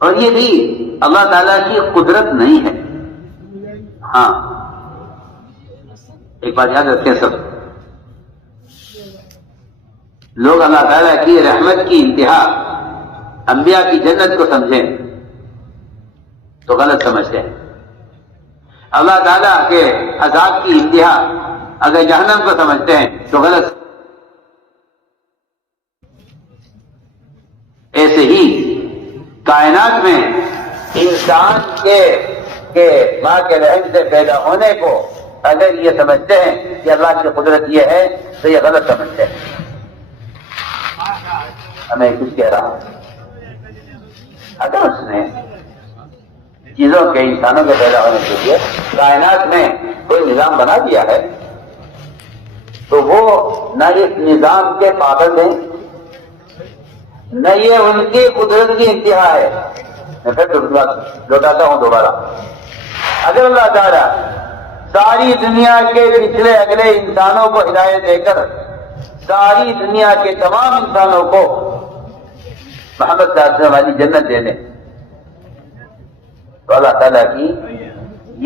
اور یہ بھی اللہ تعالیٰ کی قدرت نہیں ہے. ہاں ایک بات یاد رکھیں سب لوگ، اللہ تعالیٰ کی رحمت کی انتہا انبیاء کی جنت کو سمجھیں تو غلط سمجھتے ہیں. اللہ تعالیٰ کے عذاب کی انتہا اگر جہنم کو سمجھتے ہیں تو غلط. ایسے ہی کائنات میں انسان کے ماں کے رحم سے پیدا ہونے کو اگر یہ سمجھتے ہیں کہ اللہ کی قدرت یہ ہے تو یہ غلط سمجھتے ہیں. میں کچھ کہہ رہا ہوں، اگر اس نے چیزوں کے انسانوں کے پیدا ہونے کے لیے کائنات میں کوئی نظام بنا دیا ہے تو وہ نہ اس نظام کے پابند ہیں نہ یہ ان کی قدرت کی انتہا ہے. میں پھر لوٹاتا ہوں دوبارہ. اگر اللہ تعالیٰ ساری دنیا کے پچھلے اگلے انسانوں کو ہدایت دے کر ساری دنیا کے تمام انسانوں کو محمد صلی اللہ علیہ وسلم والی جنت دے دیں تو اللہ تعالیٰ کی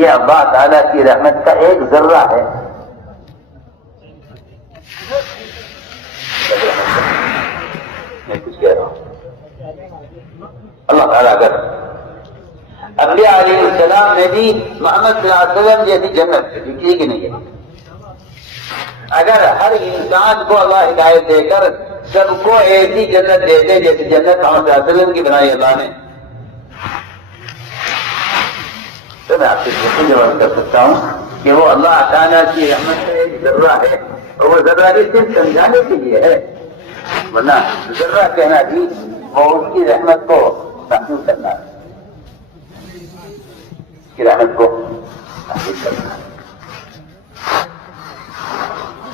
یہ اللہ تعالیٰ کی رحمت کا ایک ذرہ ہے. میں کچھ کہہ رہا ہوں. اللہ تعالیٰ اگر انبیاء علیہ السلام نے بھی محمد صلی اللہ علیہ وسلم جیسی جنت کسی کی نہیں ہے. اگر ہر انسان کو اللہ ہدایت دے کر سب کو ایسی جنت دے دے جیسی جنت محمد صلی اللہ علیہ وسلم کی بنائی اللہ نے تو میں آپ سے یہ جواب کر سکتا ہوں کہ وہ اللہ تعالیٰ کی رحمت کا ایک ذرہ ہے اور وہ ذرہ بھی صرف سمجھانے کے لیے ہے، ورنہ ذرہ کہنا بھی وہ اس کی رحمت کو تحقیق کرنا ہے، اس کی رحمت کو تحقیق کرنا ہے.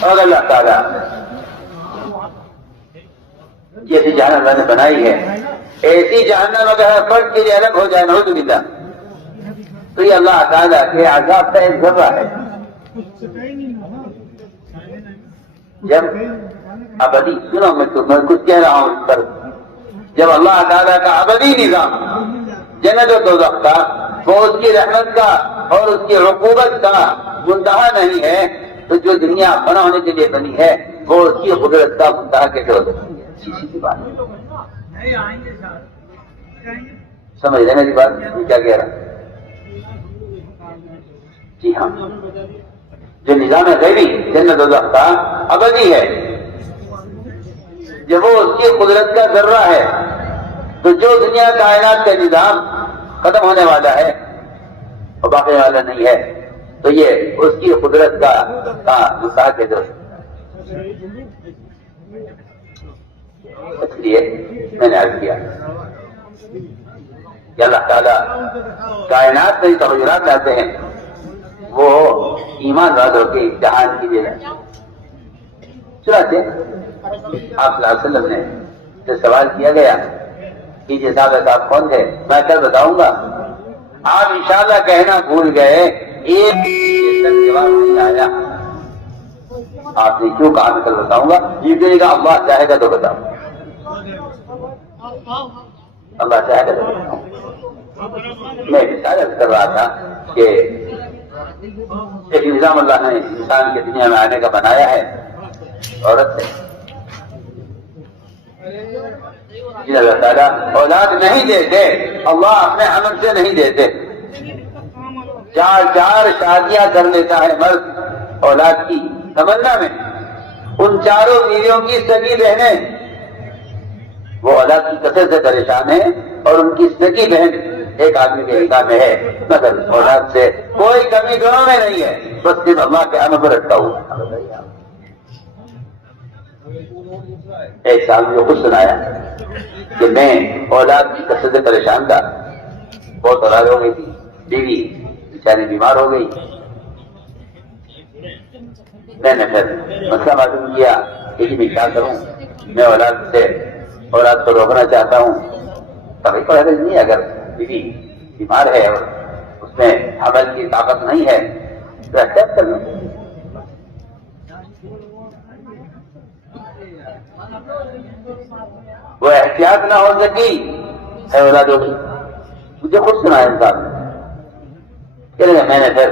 اور اللہ تعالیٰ جیسی جہنم اللہ نے بنائی ہے ایسی جہنم اگر ہر فرد کے لیے الگ ہو جائے نعوذ باللہ تو یہ اللہ تعالیٰ کے عذاب کا ایک ذرہ ہے. جب ابدی سنو میں کچھ کہہ رہا ہوں اس پر، جب اللہ تعالیٰ کا ابدی نظام جنت و دوزخ کا وہ اس کی رحمت کا اور اس کی عقوبت کا منتہا نہیں ہے تو جو دنیا بنا ہونے کے لیے بنی ہے وہ اس کی قدرت کا منتہا کیسے ہو سکتی ہے؟ سیدھی بات سمجھ رہے میری بات کیا کہہ رہا؟ جی ہاں، جو نظام غیبی جنت و دوزخ کا ابدی ہے جب وہ اس کی قدرت کا ذرہ ہے تو جو دنیا کائنات کا نظام ختم ہونے والا ہے اور باقی والا نہیں ہے تو یہ اس کی قدرت کا منتہا کے درست. اس لیے میں نے عرض کیا کہ اللہ تعالیٰ کائنات میں تغیرات لاتے ہیں وہ ایمان والوں کے امتحان کی لیے. چنانچہ آپ صلی اللہ علیہ وسلم نے سے سوال کیا گیا کہ یہ صاحب کون تھے؟ میں کل بتاؤں گا. آپ انشاءاللہ کہنا بھول گئے، ایک جواب نہیں آیا. آپ نے کیوں کہا میں کل بتاؤں گا؟ یہ کہا اللہ چاہے گا تو بتاؤں، اللہ چاہے گا تو بتاؤں. میں مثال کر رہا تھا کہ ایک نظام اللہ نے انسان کے دنیا میں آنے کا بنایا ہے عورت سے. اللہ تعالیٰ اولاد نہیں دیتے، اللہ اپنے عمل سے نہیں دیتے. چار شادیاں کر لیتا ہے مرد اولاد کی تمنا میں. ان چاروں بیویوں کی سگی بہنیں وہ اولاد کی کثرت سے پریشان ہیں اور ان کی سگی بہن ایک آدمی کے حصہ میں ہے، مگر اولاد سے کوئی کمی دونوں میں نہیں ہے، بس صرف اللہ کے عمل پر اٹکا ہوا. ایک سال میں خود سنایا کہ میں اولاد کی کثرت سے پریشان تھا، بہت اولاد ہو گئی تھی، بیوی بیچاری بیمار ہو گئی. میں نے پھر مسئلہ معلوم کیا کہ میں کیا کروں، میں اولاد کو روکنا چاہتا ہوں. کبھی کوئی حرج نہیں، اگر بیوی بیمار ہے اور اس میں حمل کی طاقت نہیں ہے تو احتیاط کر لوں. وہ احتیاط نہ ہو سکی ہے اولاد ہوگی. مجھے خود سنا انسان کہ میں نے پھر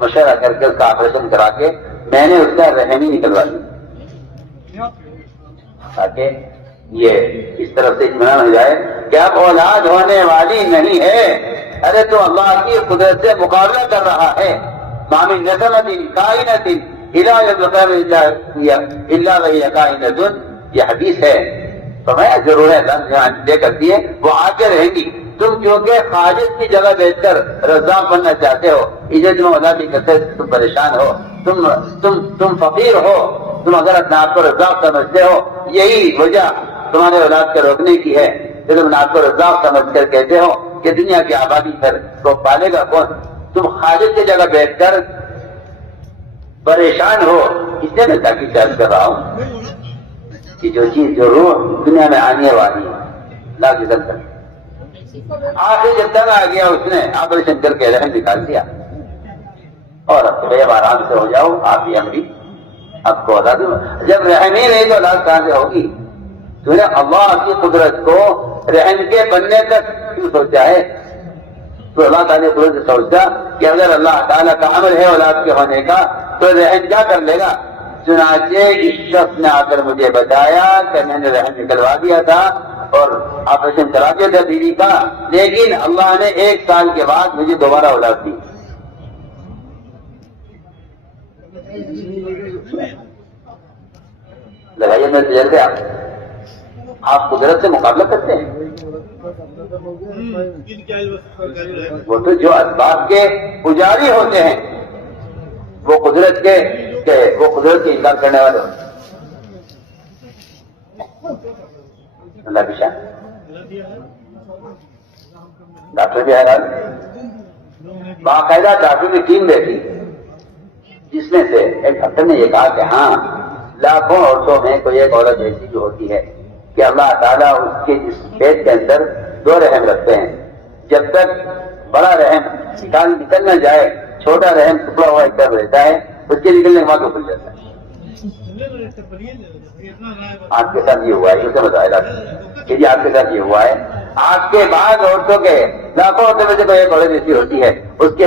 مشورہ کر کے اس کا آپریشن کرا کے میں نے اس کا رحم ہی نکلوا لی تاکہ یہ اس طرف سے اطمینان ہو جائے کہ اب اولاد ہونے والی نہیں ہے. ارے تو اللہ کی قدرت سے مقابلہ کر رہا ہے. مامی نظمت کائنت اللہ کائنت، یہ حدیث ہے. تو میں ضرور ہے کرتی ہے وہ آتے رہیں گی. تم کیونکہ خالق کی جگہ بیٹھ کر رزاق بننا چاہتے ہو، عزت میں اللہ کی کثرت سے تم پریشان ہو، تم فقیر ہو، تم اگر اپنے آپ کو رزاق سمجھتے ہو، یہی وجہ تمہارے اولاد کے روکنے کی ہے کہ تم آپ کو رزاق سمجھ کر کہتے ہو کہ دنیا کی آبادی پر کو پالے گا کون. تم خالق کی جگہ بیٹھ کر پریشان ہو. اس لیے میں تاکہ چارج کر رہا ہوں کہ جو چیز جو روح دنیا میں آنے والی ہے لا کی دل کر آخر جب تک آ گیا اس نے آپریشن کر کے رحم نکال دیا اور اب تو آرام سے ہو جاؤ آپ ہی ہم بھی اب کو اولاد. جب رحم ہی نہیں تو اولاد کہاں سے ہوگی؟ تو نے اللہ کی قدرت کو رحم کے بننے تک کیوں سوچا ہے؟ تو اللہ تعالیٰ نے قدرت سے سوچا کہ اگر اللہ تعالیٰ کا عمل ہے اولاد کے ہونے کا تو رحم کیا کر لے گا. چنانچہ اس شخص نے آ کر مجھے بتایا کہ میں نے رحم نکلوا دیا تھا اور آپریشن کرا دیا تھا بیوی کا، لیکن اللہ نے 1 سال کے بعد مجھے دوبارہ اولاد دی. لگائیے میں تجربے آپ قدرت سے مقابلہ کرتے ہیں. وہ تو جو اسباب کے پجاری ہوتے ہیں وہ قدرت کے انکار کرنے والے ہوتے ہیں. اللہ کی شان. ڈاکٹر بھی حیران، باقاعدہ ڈاکٹر کی ٹیم بیٹھی جس میں سے ایک ڈاکٹر نے یہ کہا کہ ہاں لاکھوں عورتوں میں کوئی ایک عورت ایسی جو ہوتی ہے کہ اللہ تعالیٰ اس کے جس پیٹ کے اندر 2 رحم رکھتے ہیں. جب تک بڑا رحم نکل نہ جائے چھوٹا رحم ٹکڑا ہوا ایک طرف رہتا ہے، اس کے نکلنے کے بعد وہ کھل جاتا ہے. آپ کے ساتھ یہ ہوا ہے، اسے بتایا کہ جی آپ کے ساتھ یہ ہوا ہے. آپ کے بعد عورتوں کے لاکھوں عورتوں میں سے کوئی ایک عورت ایسی ہوتی ہے اس کے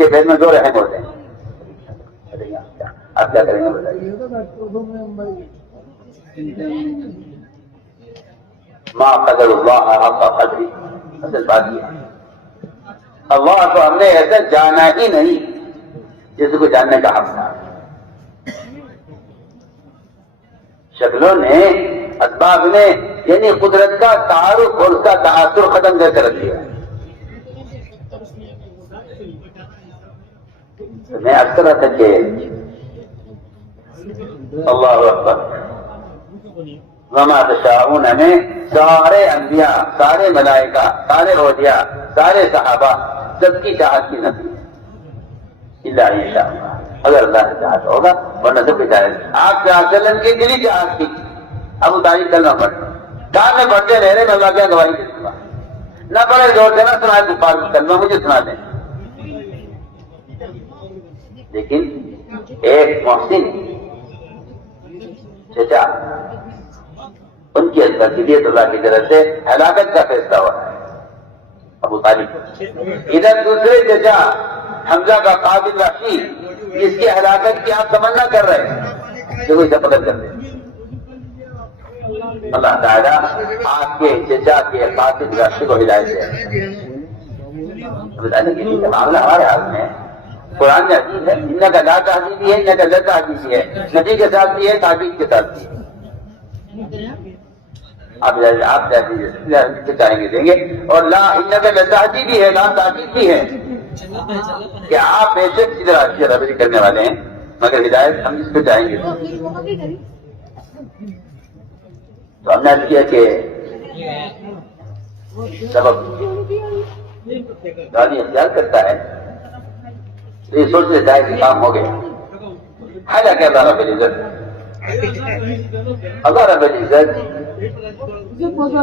پیٹ میں 2 رحم ہوتے ہیں. آپ کیا کریں گے بتائیے؟ ما قدر اللہ حق قدری. اصل بات یہ ہے اللہ کو ہم نے ایسا جانا ہی نہیں جس کو جاننے کا حق تھا. شکلوں نے اسباب نے یعنی قدرت کا تعارف اور اس کا تاثر ختم کر کے رکھ دیا. میں اکثر رہا تھا کہ اللہ اکبر وما تشاءون میں سارے انبیاء، سارے ملائکہ، سارے اولیاء، سارے صحابہ سب کی چاہت کی نبی اللہ انشاء اللہ، اگر اللہ نے چاہت ہوگا ورنہ سب کی چاہت. آپ کے وسلم کی دلی چاہت کی ابو طالب کلمہ پڑھتے کان میں پڑھتے رہے میں اللہ کی گواہی دیتا ہوں. نہ پڑھے زور سے نہ سنائے کفار کی کلمہ مجھے سنا دیں. لیکن ایک محسن چچا ان کی تربیت اللہ کی طرف سے ہلاکت کا فیصلہ ہوا ہے ابو طالب. ادھر دوسرے چچا حمزہ کا قابل وحشی جس کی ہلاکت کی آپ تمنا کر رہے ہیں جو اسے قتل کر دیں. اللہ تعالیٰ آپ کے چچا کے قابل وحشی کو ہدایت دے. بتانے کے لیے معاملہ ہمارے ہاتھ میں قرآن میں عزیز ہے. ان کا لا تحدیدی ہے، ان کا لا تحدیدی ہے، نبی کے ساتھ بھی ہے، تعبیر کے ساتھ بھی ہے. آپ چاہیں گے دیں گے. اور لا ان کا لتحدید بھی ہے، لا تحدید بھی ہے کہ آپ بے شک کی طرح اچھی رہبری کرنے والے ہیں مگر ہدایت ہم اس کو چاہیں گے. تو ہم نے عرض کیا کہ سبب گاڑی اختیار کرتا ہے تو یہ سوچ لیتا ہے کہ کام ہو گیا. حالانکہ اللہ رب العزت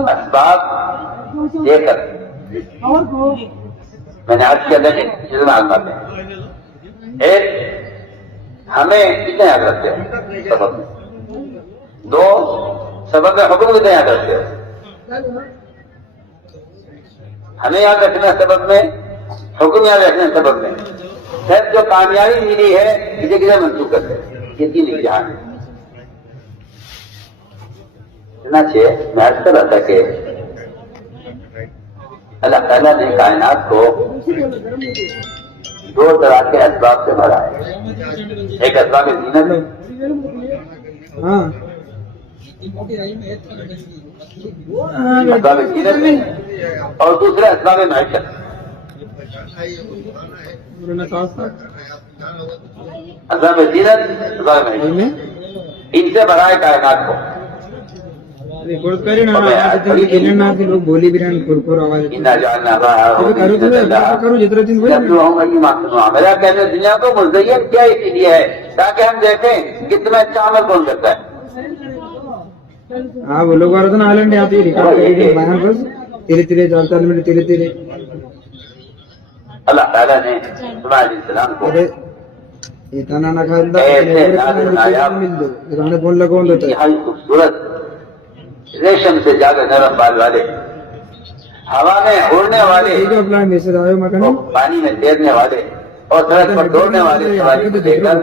اسباب دے کر میں نے عرض کیا لیکن چیزوں میں آزماتے ہیں. ایک ہمیں کتنے یاد رکھتے ہیں سبب میں، 2 سبب میں حکم کتنے یاد رکھتے ہیں. ہمیں یاد رکھنا سبب میں، حکم یاد رکھنا سبب میں، صرف جو کامیابی ملی ہے اسے کدھر منسوخ کرتے ہیں، یہ تین امتحان ہے۔ چنانچہ میں عرض کر رہا تھا کہ اللہ تعالیٰ نے کائنات کو دو طرح کے اسباب سے بھرا ہے، ایک اسباب زینت ہے اسباب زینت اور دوسرا اسباب معیشت۔ اسباب زینت اسباب معیشت ان سے بھرا ہے کائنات کو۔ میرا کہنے دنیا کو مزین کیا اسی لیے ہے تاکہ ہم دیکھیں کتنا اچھا عمل کون کرتا ہے۔ ہاں وہ لوگ تیرے تیرے چلتا تیرے تیرے اللہ تعالیٰ نے صلی علیہ السلام کو انتہائی خوبصورت ریشم سے زیادہ نرم بال والے، ہوا میں اڑنے والے، پانی میں تیرنے والے اور سڑک پر دوڑنے والے سواری کو دیکھ کر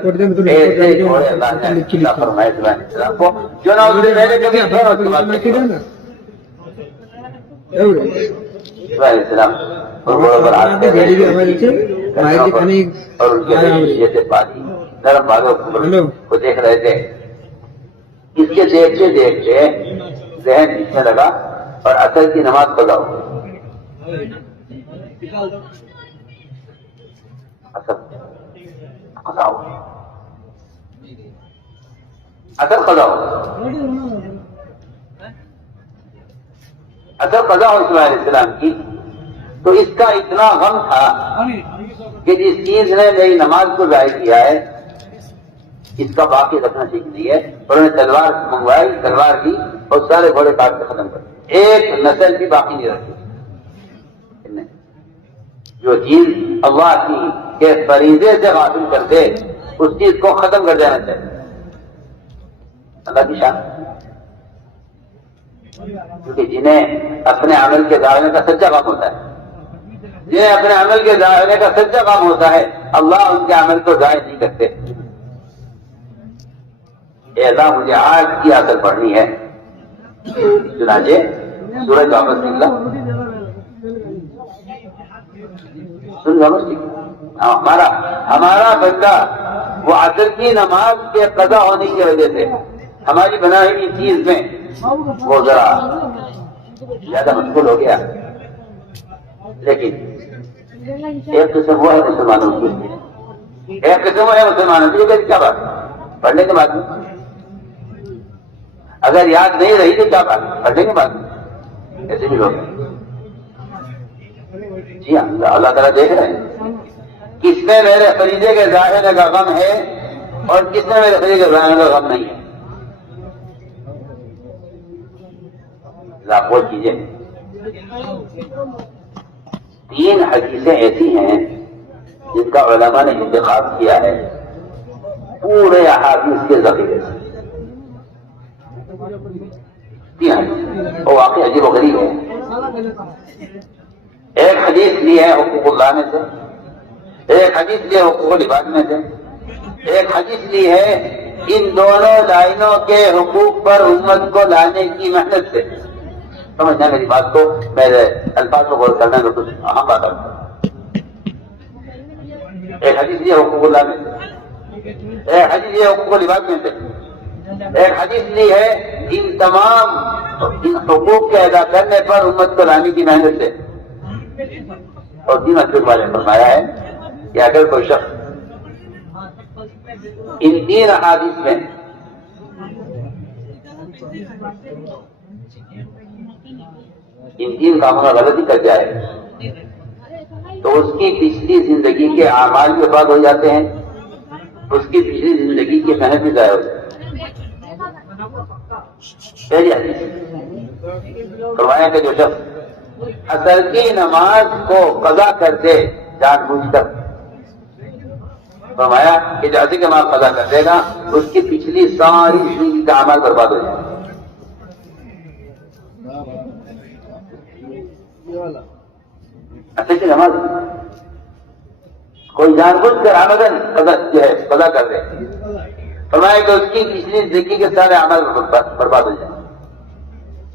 ایسے گھوڑے اللہ نے عطا فرمائے صلی اللہ علیہ وسلم کو جو نہ اس سے پہلے کبھی تھے اور اس کے بعد صلی اللہ علیہ وسلم اور گھوڑوں پر ہاتھ اور ان کے جیسے پانی نرم بالوں کو دیکھ رہے تھے۔ اس کے دیکھتے دیکھتے ذہن نیچنے لگا اور عصر کی نماز قضا ہو گئی۔ عصر قضا ہو گئی، عصر قضا ہو گئی، عصر قضا ہو صلی اللہ علیہ وسلم کی۔ تو اس کا اتنا غم تھا کہ جس چیز نے میری نماز کو ضائع کیا ہے اس کا باقی رکھنا ٹھیک نہیں ہے، اور انہوں نے تلوار منگوائی، تلوار دی اور سارے گھوڑے کاٹ کے ختم کر دی، ایک نسل بھی باقی نہیں رکھی۔ جو چیز اللہ کی کے فریضے سے غافل کر دے اس چیز کو ختم کر دینا چاہیے، اللہ کی شان۔ کیونکہ جنہیں اپنے عمل کے دعوے کا سچا کام ہوتا ہے، جنہیں اپنے عمل کے دعوے کا سچا کام ہوتا ہے، اللہ ان کے عمل کو ضائع نہیں کرتے۔ ایسا مجھے آج کی اثر پڑھنی ہے، چنانچہ سورج واپس نکلا، سورج واپس نکلا۔ ہمارا بندہ وہ عصر کی نماز کے قضا ہونے کی وجہ سے ہماری بنائی ہوئی چیز میں وہ ذرا زیادہ مشغول ہو گیا، لیکن ایک قسم وہ ہے مسلمانوں کی، ایک قسم وہ ہے مسلمانوں کی، کیا بات پڑھنے کے بعد اگر یاد نہیں رہی تو کیا بات پڑھنے کے بعد ایسے بھی لوگ جی ہاں اللہ تعالیٰ دیکھ رہے ہیں کس میں میرے فریضے کے ظاہر کا غم ہے اور کس میں میرے فریضے کے ظاہر کا غم نہیں ہے۔ لاکھوں چیزیں، تین حدیثیں ایسی ہیں جن کا علماء نے انتخاب کیا ہے پورے احادیث کے ذخیرے سے، تین حدیث وہ واقعی عجیب و غریب ہے۔ ایک حدیث لی ہے حقوق اللہ میں سے، ایک حدیث لی ہے حقوق العباد میں سے، ایک حدیث لی ہے ان دونوں لائنوں کے حقوق پر امت کو لانے کی محنت سے۔ سمجھنا میری بات کو، میرے الفاظ کو غور کرنا میں کچھ اہم بات ہے۔ ایک حدیث لی ہے حقوق اللہ میں سے، ایک حدیث لی ہے حقوق العباد میں سے، ایک حدیث لی ہے ان تمام ان حقوق کے ادا کرنے پر امت کو لانے کی محنت سے۔ اور دین اصول والے نے فرمایا ہے کہ اگر کوئی شخص ان تین احادیث میں ان تین کاموں میں غلطی کر جائے تو اس کی پچھلی زندگی کے اعمال بھی برباد ہو جاتے ہیں، اس کی پچھلی زندگی کی محنت بھی ضائع ہو جاتی ہے۔ پہلی حدیث فرمایا کہ جو شخص عصر کی نماز کو قضا کر دے جان بوجھ کر، فرمایا کہ جو عصر کی نماز قضا کر دے گا اس کی پچھلی ساری زندگی کا اعمال برباد ہو جائے گا۔ اصل کی نماز کوئی جان بوجھ کر آمدن قضا کر دے، فرمایا کہ اس کی پچھلی زندگی کے سارے عمل برباد ہو جائیں.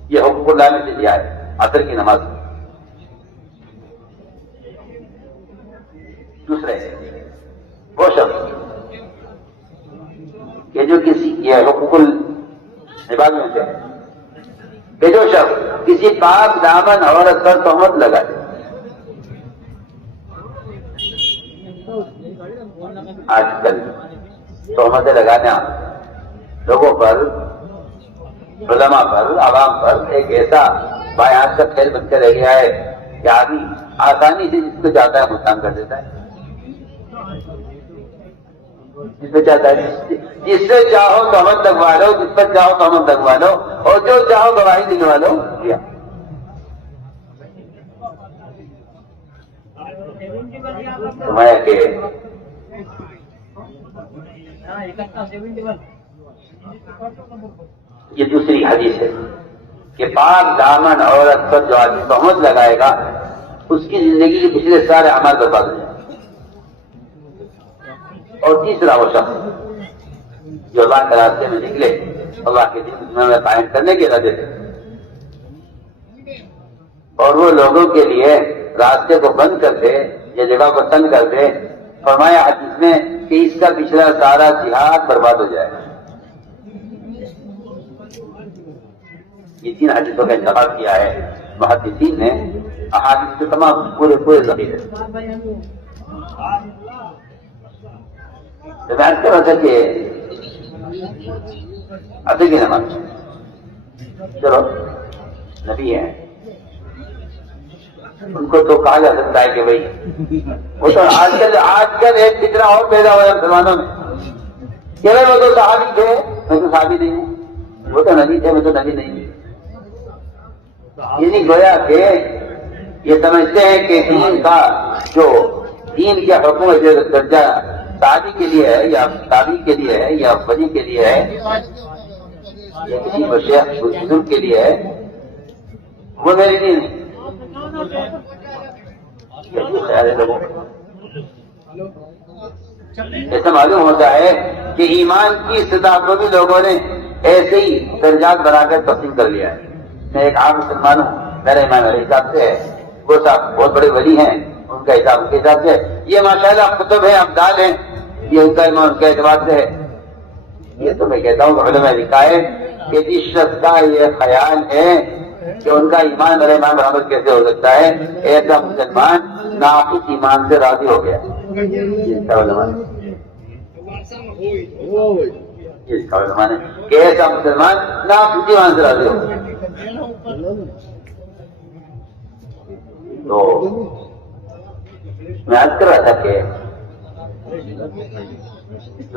یہ حقوق اللہ میں سے دیا ہے عصر کی نماز. دوسرے وہ شخص کہ جو کسی یہ حقوق العباد میں سے کہ جو شخص کسی پاک دامن عورت پر تہمت لگائے. آج کل تہمتیں لگانا لوگوں پر، علماء پر، عوام پر ایک ایسا بایات کا کھیل بن کے رہ گیا ہے کہ آدمی آسانی سے جس کو چاہتا ہے نقصان کر دیتا ہے. جس پہ چاہتا ہے جس سے چاہو تہمت لگوا لو، جس پر چاہو تہمت لگوا لو، اور جو چاہو گواہی دلوا لو. کیا فرمایا کہ یہ دوسری حدیث ہے کہ پاک دامن عورت پر جو آدمی تہمت لگائے گا اس کی زندگی کے پچھلے سارے اعمال برباد ہو جائیں. اور تیسرا وہ شخص جو اللہ کے راستے میں نکلے اللہ کے دین میں قائم کرنے کے ارادے سے، اور وہ لوگوں کے لیے راستے کو بند کر دے یا جگہ کو تنگ کر دے. فرمایا حدیث میں کہ اس کا پچھلا سارا جہاد برباد ہو جائے. یہ تین حدیثوں کا انتخاب کیا ہے محدثین نے احادیث کے تمام پورے ذخیرے. بیان کر رہا تھا کہ عصر کی نماز چلو نبی ہیں ان کو تو کہا جا سکتا ہے کہ بھائی وہ تو آج کل ایک فکرہ اور پیدا ہوا ہے مسلمانوں میں کہ وہ تو صحابی تھے میں تو صحابی نہیں ہوں، وہ تو نبی تھے میں تو نبی نہیں ہوں. یہ نہیں گویا کہ یہ سمجھتے ہیں کہ دین کا جو دین کے حکم جو درجہ صحابی کے لیے ہے یا تابعی کے لیے ہے یا ولی کے لیے ہے یا کسی بزرگ کے لیے ہے وہ میرے لیے نہیں. خیال ہے لوگوں ایسا معلوم ہوتا ہے کہ ایمان کی سطح کو بھی لوگوں نے ایسے ہی درجات بنا کر تقسیم کر لیا ہے. میں ایک عام مسلمان ہوں، میرا ایمان میرے حساب سے ہے، وہ صاحب بہت بڑے ولی ہیں ان کا حساب ان کے حساب سے، یہ ماشاءاللہ کتب ہیں ابدال ہیں یہ ان کا ایمان ان کے اعتبار سے ہے. یہ تو میں کہتا ہوں کہ علماء نے لکھا ہے کہ جس شخص کا یہ خیال ہے کہ ان کا ایمان میرا ایمان برابر کیسے ہو سکتا ہے، ایسا مسلمان ناقص ایمان سے راضی ہو گیا. کہ ایسا مسلمان ناقص ایمان سے راضی ہو گیا. تو میں عرض کر رہا تھا کہ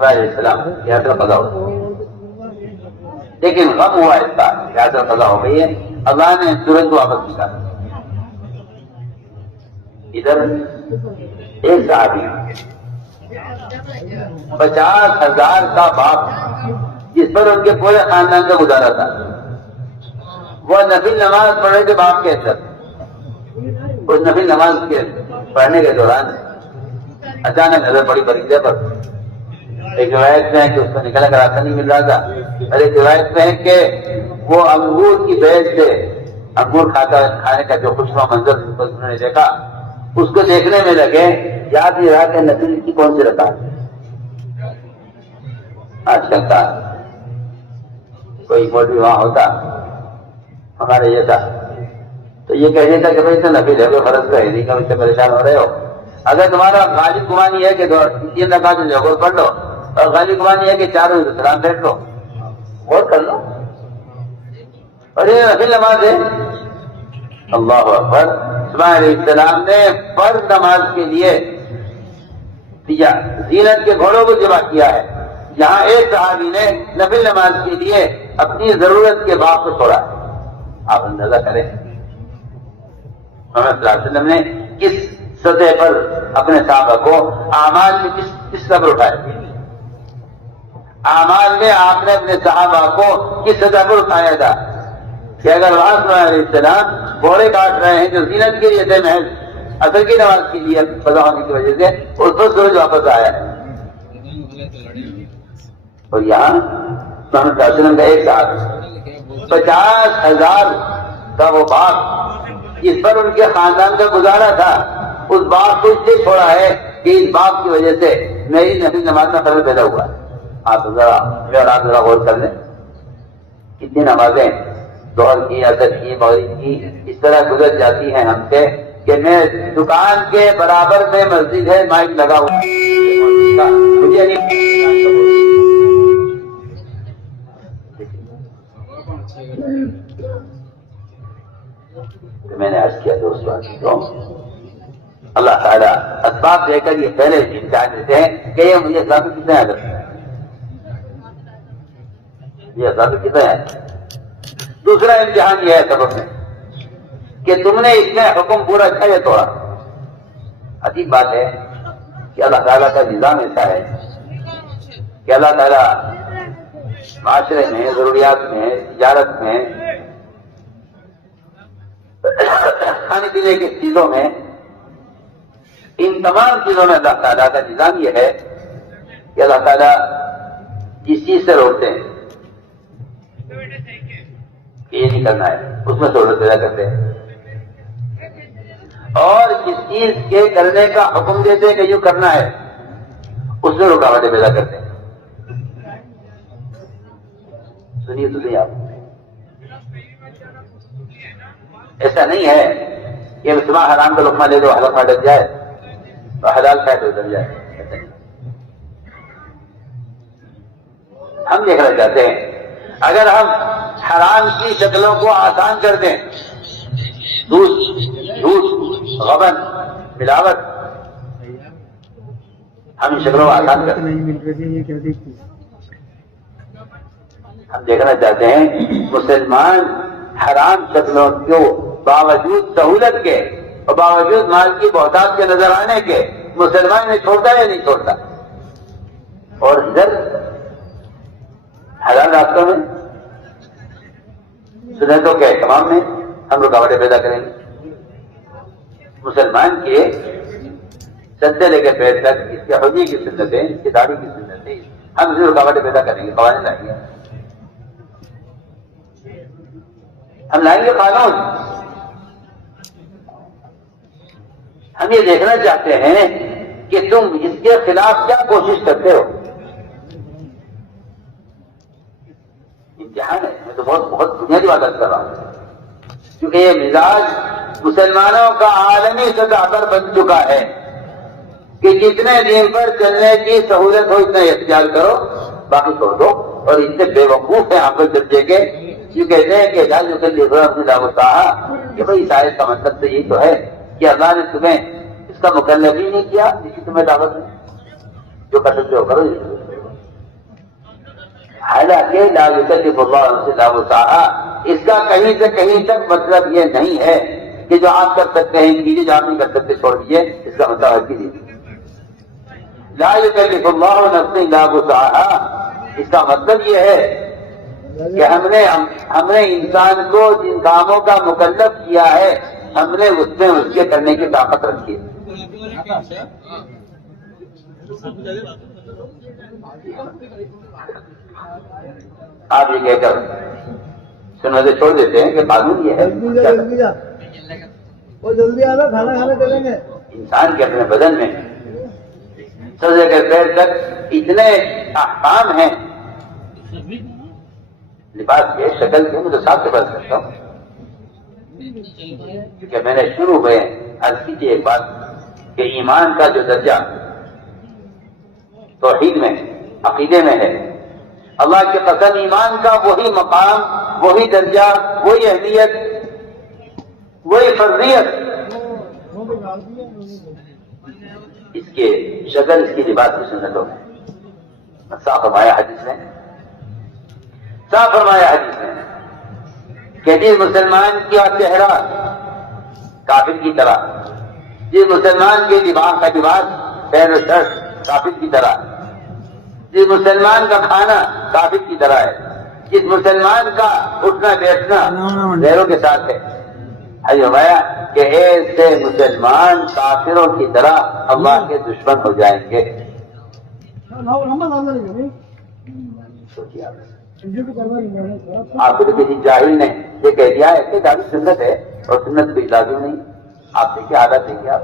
علیہ السلام یاترا قضا ہو، لیکن غم ہوا اس کا یاترا قضا ہو گئی ہے. اللہ نے ترنت واپس نکالا. ادھر ایک صحابی 50,000 کا باپ جس پر ان کے پورے خاندان کا گزارا تھا، وہ نفل نماز پڑھنے کے باپ کے اندر اس نفل نماز کے پڑھنے کے دوران اچانک نظر پڑی بغیچے پر. ایک روایت میں ہے کہ اس کو نکلنے کا راستہ نہیں مل رہا تھا، اور ایک روایت میں ہے کہ وہ انگور کی بیل سے انگور کھانے کا جو خوشنما منظر انہوں نے دیکھا اس کو دیکھنے میں لگے. یاد نہیں رہا کہ نفل کی کون سی رکعت. آج کل کا کوئی مولوی وہاں ہوتا ہمارے جیسا تو یہ کہہ دیتا کہ بھائی تو نفل ہے، کوئی فرض تو ہے نہیں، کبھی سے پریشان ہو رہے ہو. اگر تمہارا غالب گمانی ہے کہ 3 رکعت ظہر پڑھ لو اور غالب گمانی ہے کہ 4 سلام پھیر لو، غور کر لو. اور یہ نفل نماز ہے. اللہ اکبر. سبحان علیہ السلام نے فرض نماز کے لیے زینت کے گھوڑوں کو جمع کیا ہے، جہاں ایک صحابی نے نفل نماز کے لیے اپنی ضرورت کے باپ کو چھوڑا. آپ اندازہ کریں محمد صلی اللہ علیہ وسلم نے کس سطح پر اپنے صحابہ کو اعمال میں کس سطح پر اٹھایا. اعمال میں آپ نے اپنے صحابہ کو کس سطح پر اٹھایا تھا کہ اگر وہاں صلی اللہ علیہ السلام گھوڑے کاٹ رہے ہیں جو زینت کے لیے تھے محض، اثر کی نماز کے لیے قضا ہونے کی وجہ سے اس پر سورج واپس آیا ہے. اور یہاں محمد صلی اللہ علیہ وسلم کا ایک ساتھ 50,000 کا وہ باغ جس پر ان کے خاندان کا گزارا تھا، اس باغ کو اس لیے چھوڑا ہے کہ اس باغ کی وجہ سے میری نفل نماز میں خلل پیدا ہوا ہے. آپ ذرا غور کر لیں کتنی نمازیں ظہر کی، عصر کی، مغرب کی اس طرح گزر جاتی ہیں ہم سے کہ میں دکان کے برابر میں مسجد ہے، مائک لگا ہوا مجھے میں نے عرض کیا دوستوں، اللہ تعالیٰ اسباب دے کر یہ پہلے امتحان دیتے ہیں کہ یہ مجھے اسلام میں کتنے عادت ہے، یہ اسلام میں کتنے ہے. دوسرا امتحان یہ ہے سبب میں کہ تم نے اس میں حکم پورا کیا یا توڑا. عجیب بات ہے کہ اللہ تعالیٰ کا نظام ایسا ہے کہ اللہ تعالیٰ معاشرے میں، ضروریات میں، تجارت میں، کھانے پینے کی چیزوں میں، ان تمام چیزوں میں اللہ تعالیٰ کا نظام یہ ہے کہ اللہ تعالیٰ جس چیز سے روکتے ہیں کہ یہ نہیں کرنا ہے، اس میں سہولت پیدا کرتے ہیں، اور جس چیز کے کرنے کا حکم دیتے ہیں کہ یوں کرنا ہے اس میں رکاوٹیں پیدا کرتے ہیں. سنیے آپ، ایسا نہیں ہے کہ مسلمان حرام کا لقمہ لے دو حلق میں ڈل جائے اور حلال کھائے تو ڈل جائے. ہم دیکھنا چاہتے ہیں اگر ہم حرام کی شکلوں کو آسان کر دیں، دودھ، غبن، ملاوٹ، ہم ان شکلوں کو آسان کر دیں. ہم دیکھنا چاہتے ہیں مسلمان حرام شکلوں کو باوجود سہولت کے اور باوجود مال کی بہتات کے نظر آنے کے مسلمان نے چھوڑتا یا نہیں چھوڑتا. اور ادھر حلال راستوں میں، سنتوں کے اہتمام میں ہم رکاوٹیں پیدا کریں گے. مسلمان کے سجدے لے کے پیر تک اس کے حجی کی سنتیں، اس کی داڑھی کی سنتیں، ہم اسے رکاوٹیں پیدا کریں گے. قوانین لائیں گے، ہم لائیں گے قانون. ہم یہ دیکھنا چاہتے ہیں کہ تم اس کے خلاف کیا کوشش کرتے ہو. امتحان ہے، میں تو بہت بنیادی بات کر رہا ہوں کیونکہ یہ مزاج مسلمانوں کا عالمی سطح پر بن چکا ہے کہ جتنے دین پر چلنے کی سہولت ہو اتنا اختیار کرو، باقی چھوڑ دو. اور اس سے بے وقوف ہیں آپ درجے کے جو کہتے ہیں کہ کہ بھائی شاید کا مطلب تو یہی تو ہے کہ اللہ نے تمہیں اس کا مکلف ہی نہیں کیا، اس کی تمہیں دعوت نہیں، جو کر سکتے ہو کرو. حالانکہ لا یکلف اللہ نفسا الا وسعها، اس کا کہیں سے کہیں تک مطلب یہ نہیں ہے کہ جو آپ کر سکتے ہیں کیجیے، جو آپ نہیں کر سکتے چھوڑ دیجیے. اس کا مطلب ہے کیجیے. لا یکلف اللہ نفسا الا وسعها، اس کا مطلب یہ ہے کہ ہم نے انسان کو جن کاموں کا مکلف کیا ہے ہم نے اس میں اس کے کرنے کی طاقت رکھی ہے. آپ یہ کہہ کر سنتے چھوڑ دیتے ہیں کہ قانون یہ ہے جلدی آ رہا کھانا کھانے چلیں گے. انسان کے اپنے بدن میں سر سے کر پیر تک اتنے احکام ہیں، لباس کے، شکل کے. میں تو صاف سے بات کرتا ہوں کیونکہ میں نے شروع میں عرض کی تھی ایک بات کہ ایمان کا جو درجہ توحید میں، عقیدے میں ہے، اللہ کی قسم ایمان کا وہی مقام، وہی درجہ، وہی اہمیت، وہی فرضیت اس کے شکل، اس کی لباس کی سنتوں میں صاف فرمایا حدیث نے، صاف فرمایا حدیث نے کہ جس مسلمان کا چہرہ کافر کی طرح، جس مسلمان کے دماغ کا لباس پیر و شرٹ کافر کی طرح، جس مسلمان کا کھانا کافر کی طرح ہے، جس مسلمان کا اٹھنا بیٹھنا غیروں کے ساتھ ہے، فرمایا کہ ایسے مسلمان کافروں کی طرح اللہ کے دشمن ہو جائیں گے. سوچیے آپ کو تو کسی جاہل نے یہ کہہ دیا ہے کہ داڑھی سنت ہے اور سنت کوئی لازم نہیں. آپ دیکھیے عادت دیکھیے آپ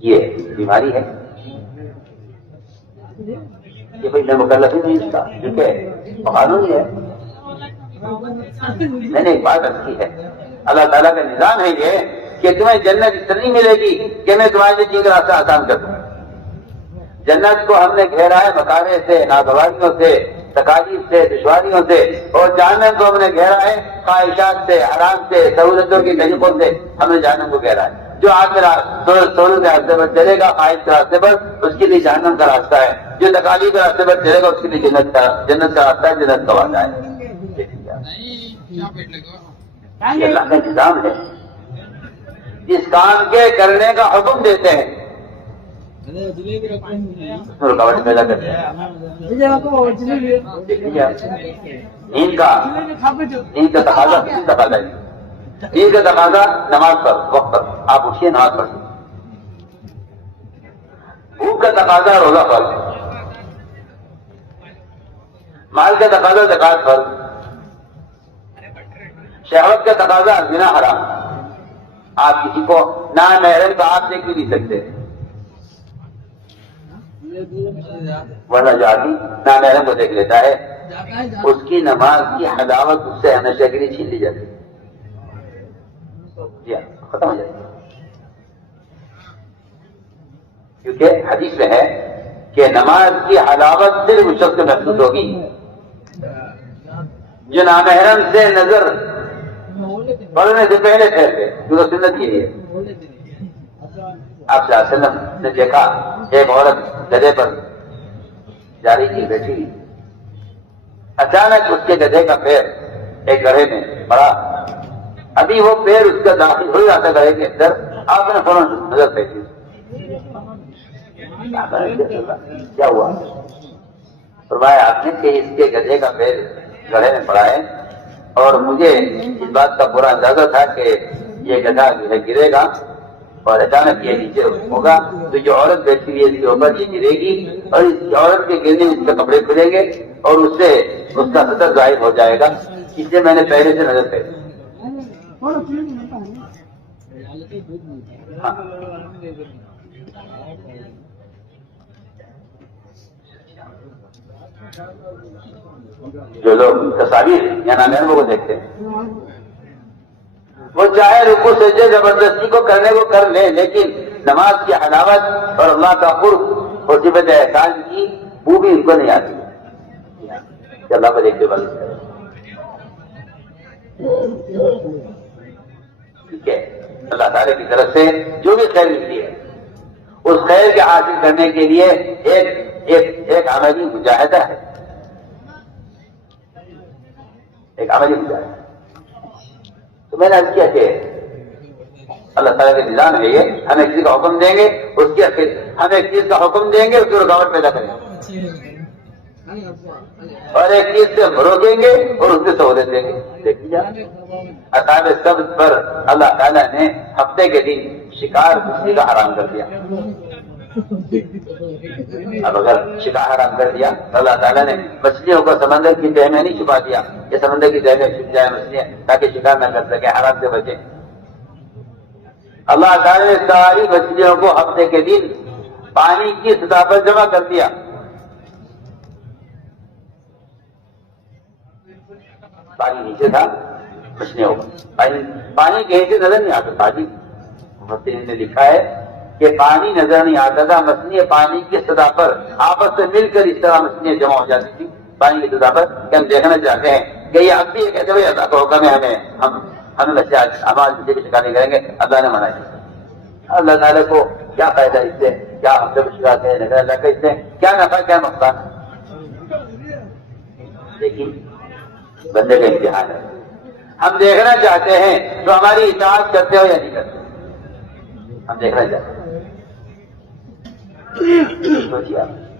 یہ بیماری ہے. یہ کوئی میں مکلف ہی نہیں اس کا کیونکہ قانون ہے. میں نے ایک بات رکھی ہے اللہ تعالیٰ کا نظام ہے یہ کہ تمہیں جنت اتنی ملے گی کہ میں تمہارے لیے چیز راستہ آسان کر دوں. جنت کو ہم نے گھیرا ہے مکارے سے ناگواریوں سے تکالیف سے دشواریوں سے اور جہنم کو ہم نے گھیرا ہے خواہشات سے حرام سے سہولتوں کی طریقوں سے ہم نے جہنم کو گھیرا ہے. جو آدمی سہولت کے راستے پر چلے گا خواہش کے راستے پر اس کے لیے جہنم کا راستہ ہے. جو تکالیف کے راستے پر چلے گا اس کے لیے جنت کا راستہ ہے جنت کا وعدہ ہے. یہ اللہ کا نظام ہے. جس کام کے کرنے کا حکم دیتے ہیں رکاوٹ پیدا کرتے ہیں. نیند کا تقاضا نیند کا تقاضا نماز پر وقت پر آپ اٹھیے نماز پڑھیے. بھوک کا تقاضا روزہ پر. مال کا تقاضا زکات پر. شہوت کا تقاضا زنا حرام. آپ کسی کو نامحرم کا آپ دیکھ بھی نہیں سکتے ورنہ جو آدمی نامحرم کو دیکھ لیتا ہے اس کی نماز کی حلاوت اس سے ہمیشہ کے لیے چھین لی جاتی ہے. ختم ہو جاتی ہے. کیونکہ حدیث میں ہے کہ نماز کی حلاوت صرف اس شخص سے محسوس ہوگی جو نامحرم سے نظر پڑھنے سے پہلے ٹھہرتے کیونکہ سنت یہ ہے. آپ صلی اللہ علیہ وسلم نے دیکھا ایک عورت گدھے پر جاری کی بیٹھی ہوئی. اچانک اس کے گدھے کا پیر ایک گڑھے میں پڑا. ابھی وہ پیر اس کا داخل ہو جاتا گڑھے کے اندر آپ نے فوراً نظر پھینکی. کیا ہوا؟ فرمایا آپ نے کہ اس کے گدھے کا پیر گڑھے میں پڑا ہے اور مجھے اس بات کا پورا اندازہ تھا کہ یہ گدھا جو ہے گرے گا اور اچانک یہ نیچے ہوگا تو جو عورت بیٹھی ہوئی ہے اس کے اوپر یہ گرے گی اور اس عورت کے گرنے اس کے کپڑے کھلیں گے اور اس سے اس کا سطر ظاہر ہو جائے گا. اس لیے میں نے پہلے سے نظر پھینکی. جو لوگ تصاویر یا نامحرموں کو دیکھتے ہیں وہ چاہے رکوع سجدے زبردستی کو کرنے کو کر لے لیکن نماز کی حلاوت اور اللہ کا قرب اور صفت احسان کی وہ بھی ان کو نہیں آتی کہ اللہ کو دیکھتے بل ٹھیک ہے. اللہ تعالیٰ کی طرف سے جو بھی خیر ملتی ہے اس خیر کے حاصل کرنے کے لیے ایک عملی مجاہدہ ہے. ایک عملی مجاہدہ. تو میں نے عرض کیا کہ اللہ تعالیٰ کے نظام ہے یہ. ہم ایک چیز کا حکم دیں گے اس کی ہم ایک چیز کا حکم دیں گے اس کی رکاوٹ پیدا کریں گے اور ایک چیز سے روکیں گے اور اس میں سہولت دیں گے. دیکھیے اصحاب سبت پر اللہ تعالیٰ نے ہفتے کے دن شکار مچھلی کا حرام کر دیا. اب اگر شکار حرام کر دیا تو اللہ تعالیٰ نے مچھلیوں کو سمندر کی تہ میں نہیں چھپا دیا کہ سمندر کی تہ میں چھپ جائے مچھلیاں تاکہ شکار نہ کر سکے حرام سے بچے. اللہ تعالیٰ نے ساری مچھلیوں کو ہفتے کے دن پانی کی سطح پر جمع کر دیا. پانی نیچے تھا مچھلیوں کو پانی کہیں سے نظر نہیں آتا تھا. مفسرین نے لکھا ہے کہ پانی نظر نہیں آتا تھا. مچھلیاں پانی کی سطح پر آپس سے مل کر اس طرح مچھلیاں جمع ہو جاتی تھی پانی کی سطح پر کہ ہم دیکھنا چاہتے ہیں کہ یہ اب بھی کہتے ہوئے اللہ کا حکم ہے ہمیں بچے ہمارے بچے کی شکار نہیں کریں گے. اللہ نے منع کیا. اللہ تعالیٰ کو کیا فائدہ اس سے کیا ہم سے شکار ہے اللہ کا اس سے کیا نفع کیا نقصان. لیکن بندے کا امتحان ہے. ہم دیکھنا چاہتے ہیں تو ہماری اطاعت کرتے ہو یا نہیں کرتے. ہم دیکھنا چاہتے ہیں. سوچیے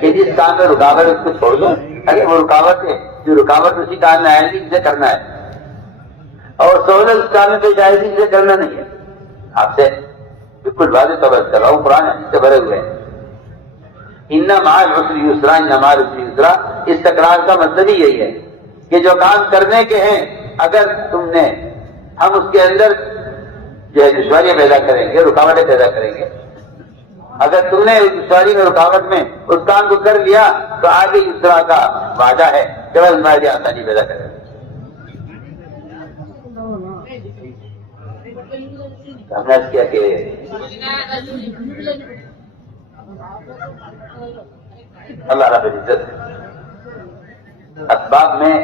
کہ جس کام میں رکاوٹ اس کو چھوڑ دو، اگر وہ رکاوٹ ہے جو رکاوٹ اسی کام میں آئے گی جسے کرنا ہے، اور سہولت اس کام میں پیش آئے گی جسے کرنا نہیں ہے. آپ سے بالکل واضح طور پر کر رہا ہوں، قرآن حدیث سے بھرے ہوئے ہیں. ان مع العسر یسرا، ان مع العسر یسرا، اس تکرار کا مطلب ہی یہی ہے کہ جو کام کرنے کے ہیں اگر تم نے، ہم اس کے اندر جو ہے دشواریاں پیدا کریں گے، رکاوٹیں پیدا کریں گے. اگر تم نے اس دشواری میں، رکاوٹ میں اس کام کو کر لیا تو آگے یسرا کا وعدہ ہے کہ وہ تمہارے لیے آسانی پیدا کرے گا. ہم نے کیا کہ اللہ رب العزت اسباب میں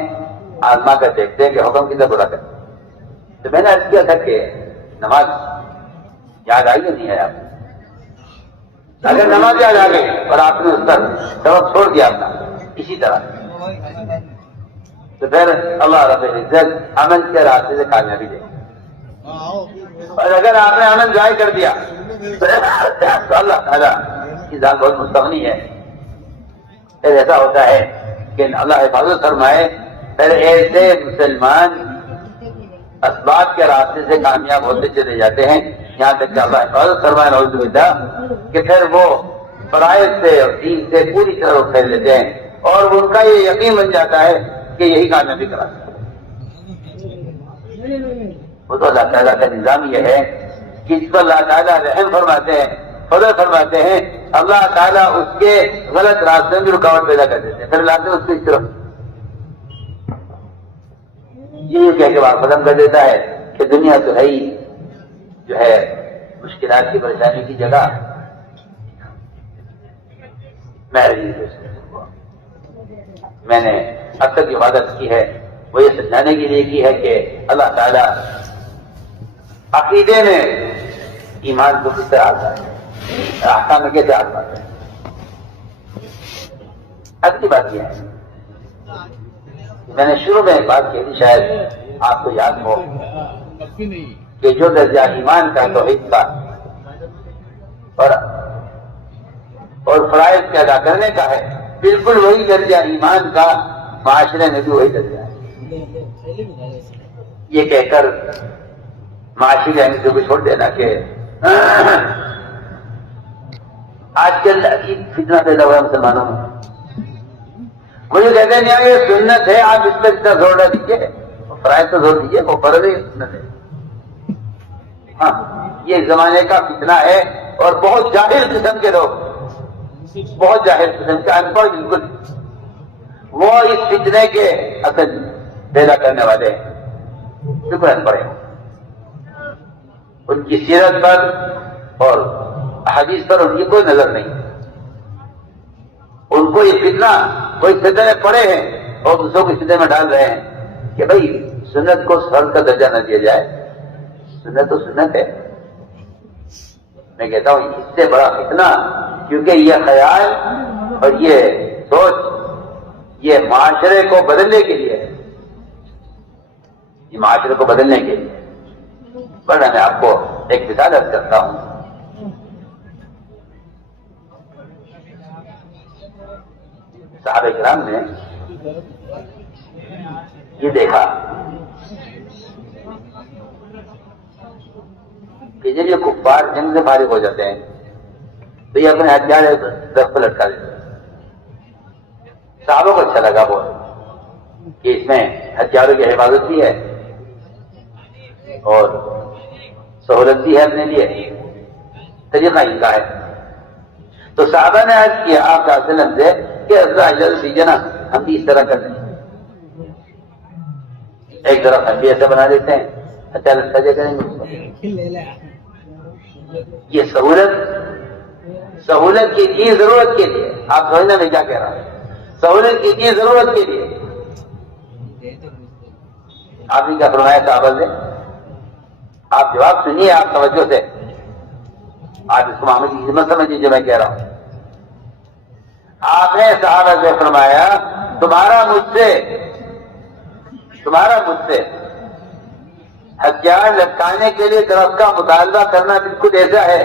آزما کر دیکھتے ہیں کہ حکم کتنا برا کرے. تو میں نے عرض کیا تھا کہ نماز یاد آئی نہیں ہے آپ کو؟ اگر نماز یاد آ گئی اور آپ نے اس پر سبب چھوڑ دیا اپنا اسی طرح، تو پھر اللہ رب العزت عمل کے راستے سے کامیابی دے گا. اور اگر آپ نے عمل ضائع کر دیا تو اللہ تعالیٰ کی ذات بہت مستغنی ہے. پھر ایسا ہوتا ہے کہ اللہ حفاظت فرمائے، پھر ایسے مسلمان اسباب کے راستے سے کامیاب ہوتے چلے جاتے ہیں یہاں تک کہ اللہ حفاظت فرمائے نعوذ باللہ کہ پھر وہ فرائض سے اور دین سے پوری طرح وہ پھیل لیتے ہیں، اور ان کا یہ یقین بن جاتا ہے کہ یہی کامیابی کا راستہ ہے. وہ تو اللہ تعالیٰ کا نظام یہ ہے کہ اس پر اللہ تعالیٰ رحم فرماتے ہیں، فضل فرماتے ہیں. اللہ تعالیٰ اس کے غلط راستے میں رکاوٹ پیدا کر دیتے ہیں، پھر لاتے ہیں اس کو اس طرف یہ کہہ کے بات ختم کر دیتا ہے کہ دنیا تو ہے ہی جو ہے مشکلات کی پریشانی کی جگہ. میں نے اب تک عبادت کی ہے وہ یہ سمجھانے کے لیے کی ہے کہ اللہ تعالیٰ عقیدے میں ایمان کو کس طرح آتا ہے، احکام میں کیسے آتا ہے. اگلی بات یہ ہے میں نے شروع میں ایک بات کہی تھی، شاید آپ کو یاد ہو، کہ جو درجہ ایمان کا، توحید کا اور فرائض کے ادا کرنے کا ہے، بالکل وہی درجہ ایمان کا معاشرے میں بھی وہی درجہ ہے. یہ کہہ کر معاشرے ہم کو چھوڑ دینا کہ آج کل عجیب فتنہ پیدا ہوا مسلمانوں میں. مجھے کہتے ہیں نہیں یہ سنت ہے، آپ اس پر اتنا زور نہ دیجیے، فرائض تو زور دیجیے، وہ فرض ہے، سنت ہے. ہاں یہ زمانے کا فتنہ ہے، اور بہت جاہل قسم کے لوگ، بہت جاہل قسم کے ان پڑھ بالکل، وہ اس فتنے کے اصل پیدا کرنے والے ہیں. بالکل ان پڑھ ہیں، ان کی سیرت پر اور حدیث پر ان کی کوئی نظر نہیں. ان کو یہ فتنہ، کوئی فتنے میں پڑے ہیں اور دوسروں کو فتنے میں ڈال رہے ہیں کہ بھائی سنت کو فرض کا درجہ نہ دیا جائے. سنت تو سنت ہے. میں کہتا ہوں اس سے بڑا فتنہ، کیونکہ یہ خیال اور یہ سوچ یہ معاشرے کو بدلنے کے لیے ہے، یہ معاشرے کو بدلنے کے لیے. پر میں آپ کو ایک مثال عرض کرتا ہوں. صحابہ کرام نے یہ دیکھا کہ جب یہ کفار جنگ سے فارغ ہو جاتے ہیں تو یہ اپنے ہتھیار درخت پر لٹکا دیتے ہیں. صحابوں کو اچھا لگا بہت کہ اس میں ہتھیاروں کی حفاظت بھی ہے اور سہولت بھی ہے اپنے لیے، طریقہ ان کا ہے. تو صحابہ نے عرض کیا آپ صلی اللہ علیہ وسلم سے کہ اجازت دیجیے نا، ہم بھی اس طرح کر دیں. ایک طرف ہم بھی ایسا بنا دیتے ہیں، اچھا سجے کریں گے. یہ سہولت کی چیز ضرورت کے لیے، آپ سمجھنا میں کیا کہہ رہا ہوں، سہولت کی چیز ضرورت کے لیے. آپ نے کیا فرمایا صحابہ سے؟ آپ جواب سنیے آپ توجہ سے، آپ اس کو محمد کی خدمت سمجھیے جو میں کہہ رہا ہوں. آپ نے صحابہ سے فرمایا تمہارا مجھ سے ہتھیار لٹکانے کے لیے طرف کا مطالبہ کرنا بالکل ایسا ہے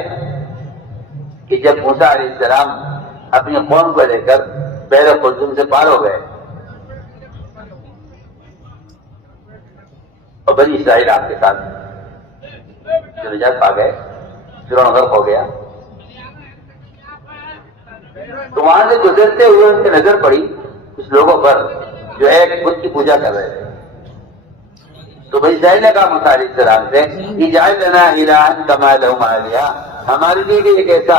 کہ جب موسیٰ علیہ السلام اپنی قوم کو لے کر بحر قلزم سے پار ہو گئے اور بنی اسرائیل آپ کے ساتھ جو نجات پا گئے، فرعون غرق ہو گیا، تو وہاں سے گزرتے ہوئے ان کی نظر پڑی کچھ لوگوں پر جو ایک بت کی پوجا کر رہے تھے. تو بنی اسرائیل نے کہا موسیٰ علیہ السلام سے اجعل لنا الہا کما لہم آلہہ، ہمارے لیے بھی ایک ایسا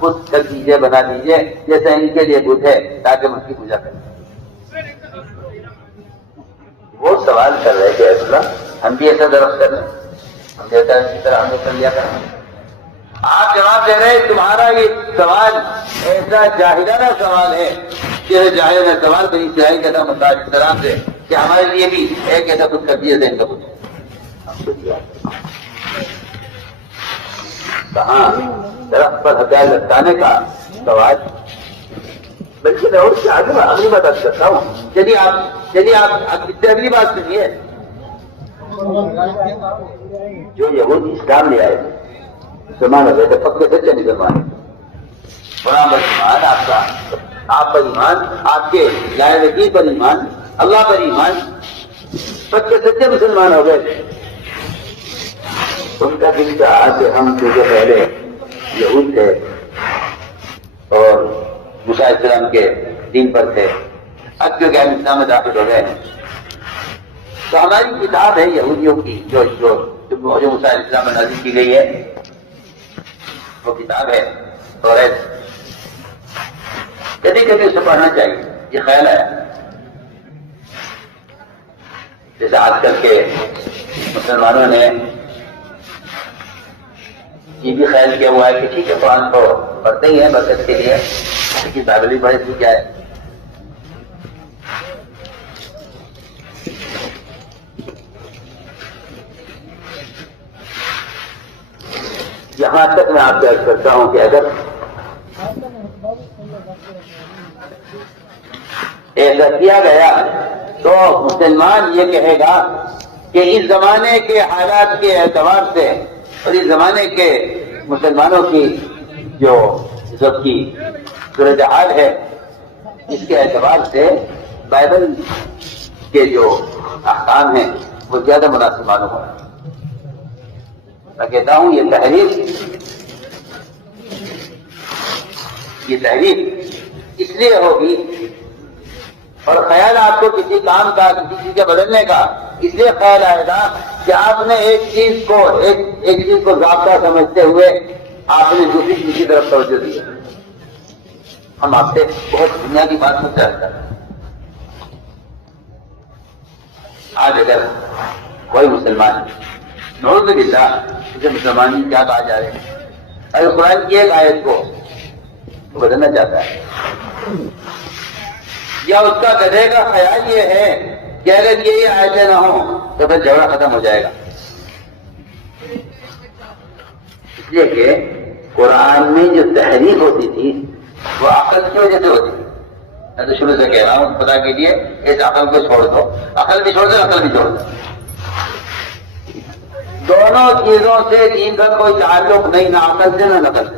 بت کر دیجیے، بنا دیجیے جیسا ان کے لیے بت ہے، تاکہ ہم اس کی پوجا کریں. وہ سوال کر رہے کہ اللہ ہم بھی ایسا درخت کر رہے، ہم کہتا ہے اسی طرح ہم نے کر لیا کریں. آپ جواب دے رہے تمہارا یہ سوال ایسا جاہلانہ سوال ہے کہ جاہلانہ سوال بنی اسرائیل کا تھا موسیٰ علیہ السلام سے کہ ہمارے لیے بھی ایک ایسا کچھ کر دیا دیں گے. کہاں درخت پر ہتھیار لٹکانے کا سوال، بلکہ میں اور اگلی بات کرتا ہوں. چلیے آپ اس سے اگلی بات سنیے. جو یہود اسلام لے آئے مسلمان ہو گئے تھے، پکے سچے مسلمان، قرآن پر ایمان، آپ پر ایمان، آپ کے لائے وکیل پر ایمان، اللہ پر ایمان، پکے سچے مسلمان ہو گئے تھے. ان کا دل چاہا کہ ہم جو پہلے یہود تھے اور موسیٰ علیہ السلام کے دین پر تھے، اب کیونکہ ہم اسلام میں داخل ہو گئے ہیں تو ہماری کتاب ہے یہودیوں کی جو موسیٰ علیہ السلام میں نازل کی گئی ہے، وہ کتاب ہے توریت. کبھی کبھی اسے پڑھنا چاہیے. یہ خیال ہے جیسے آج کل کے مسلمانوں نے یہ بھی خیال کیا ہوا ہے کہ ٹھیک ہے قرآن کو پڑھتے ہی ہیں برکت کے لیے، لیکن بائبل بھی پڑھے تو کیا ہے. یہاں تک میں آپ سے عرض کرتا ہوں کہ اگر ایسا کیا گیا تو مسلمان یہ کہے گا کہ اس زمانے کے حالات کے اعتبار سے اور اس زمانے کے مسلمانوں کی جو سب کی صورتحال ہے اس کے اعتبار سے بائبل کے جو احکام ہیں وہ زیادہ مناسب معلوم ہو. میں کہتا ہوں یہ تحریف اس لیے ہوگی اور خیال آپ کو کسی کام کا کسی چیز کے بدلنے کا اس لیے خیال آئے گا کہ آپ نے ایک چیز کو ضابطہ سمجھتے ہوئے آپ نے دوسری چیز کی طرف توجہ دی. ہم آپ سے بہت دنیا کی بات کو چاہتے ہیں. آج اگر کوئی مسلمان نعوذ باللہ اسے مسلمان کیا کہا جا رہے ہیں، اگر قرآن کی ایک آیت کو بدلنا چاہتا ہے یا اس کا گدھے کا خیال یہ ہے کہ اگر یہ آیتیں نہ ہوں تو پھر جھگڑا ختم ہو جائے گا. اس لیے کہ قرآن میں جو تحریف ہوتی تھی وہ عقل کی وجہ سے ہوتی تھی. میں تو شروع سے کہہ رہا ہوں خدا کے لیے اس عقل کو چھوڑ دو، عقل بھی چھوڑ دو، عقل بھی چھوڑ دو. دونوں چیزوں سے دین کا کوئی تعلق نہیں، نہ عقل سے نہ نقل سے.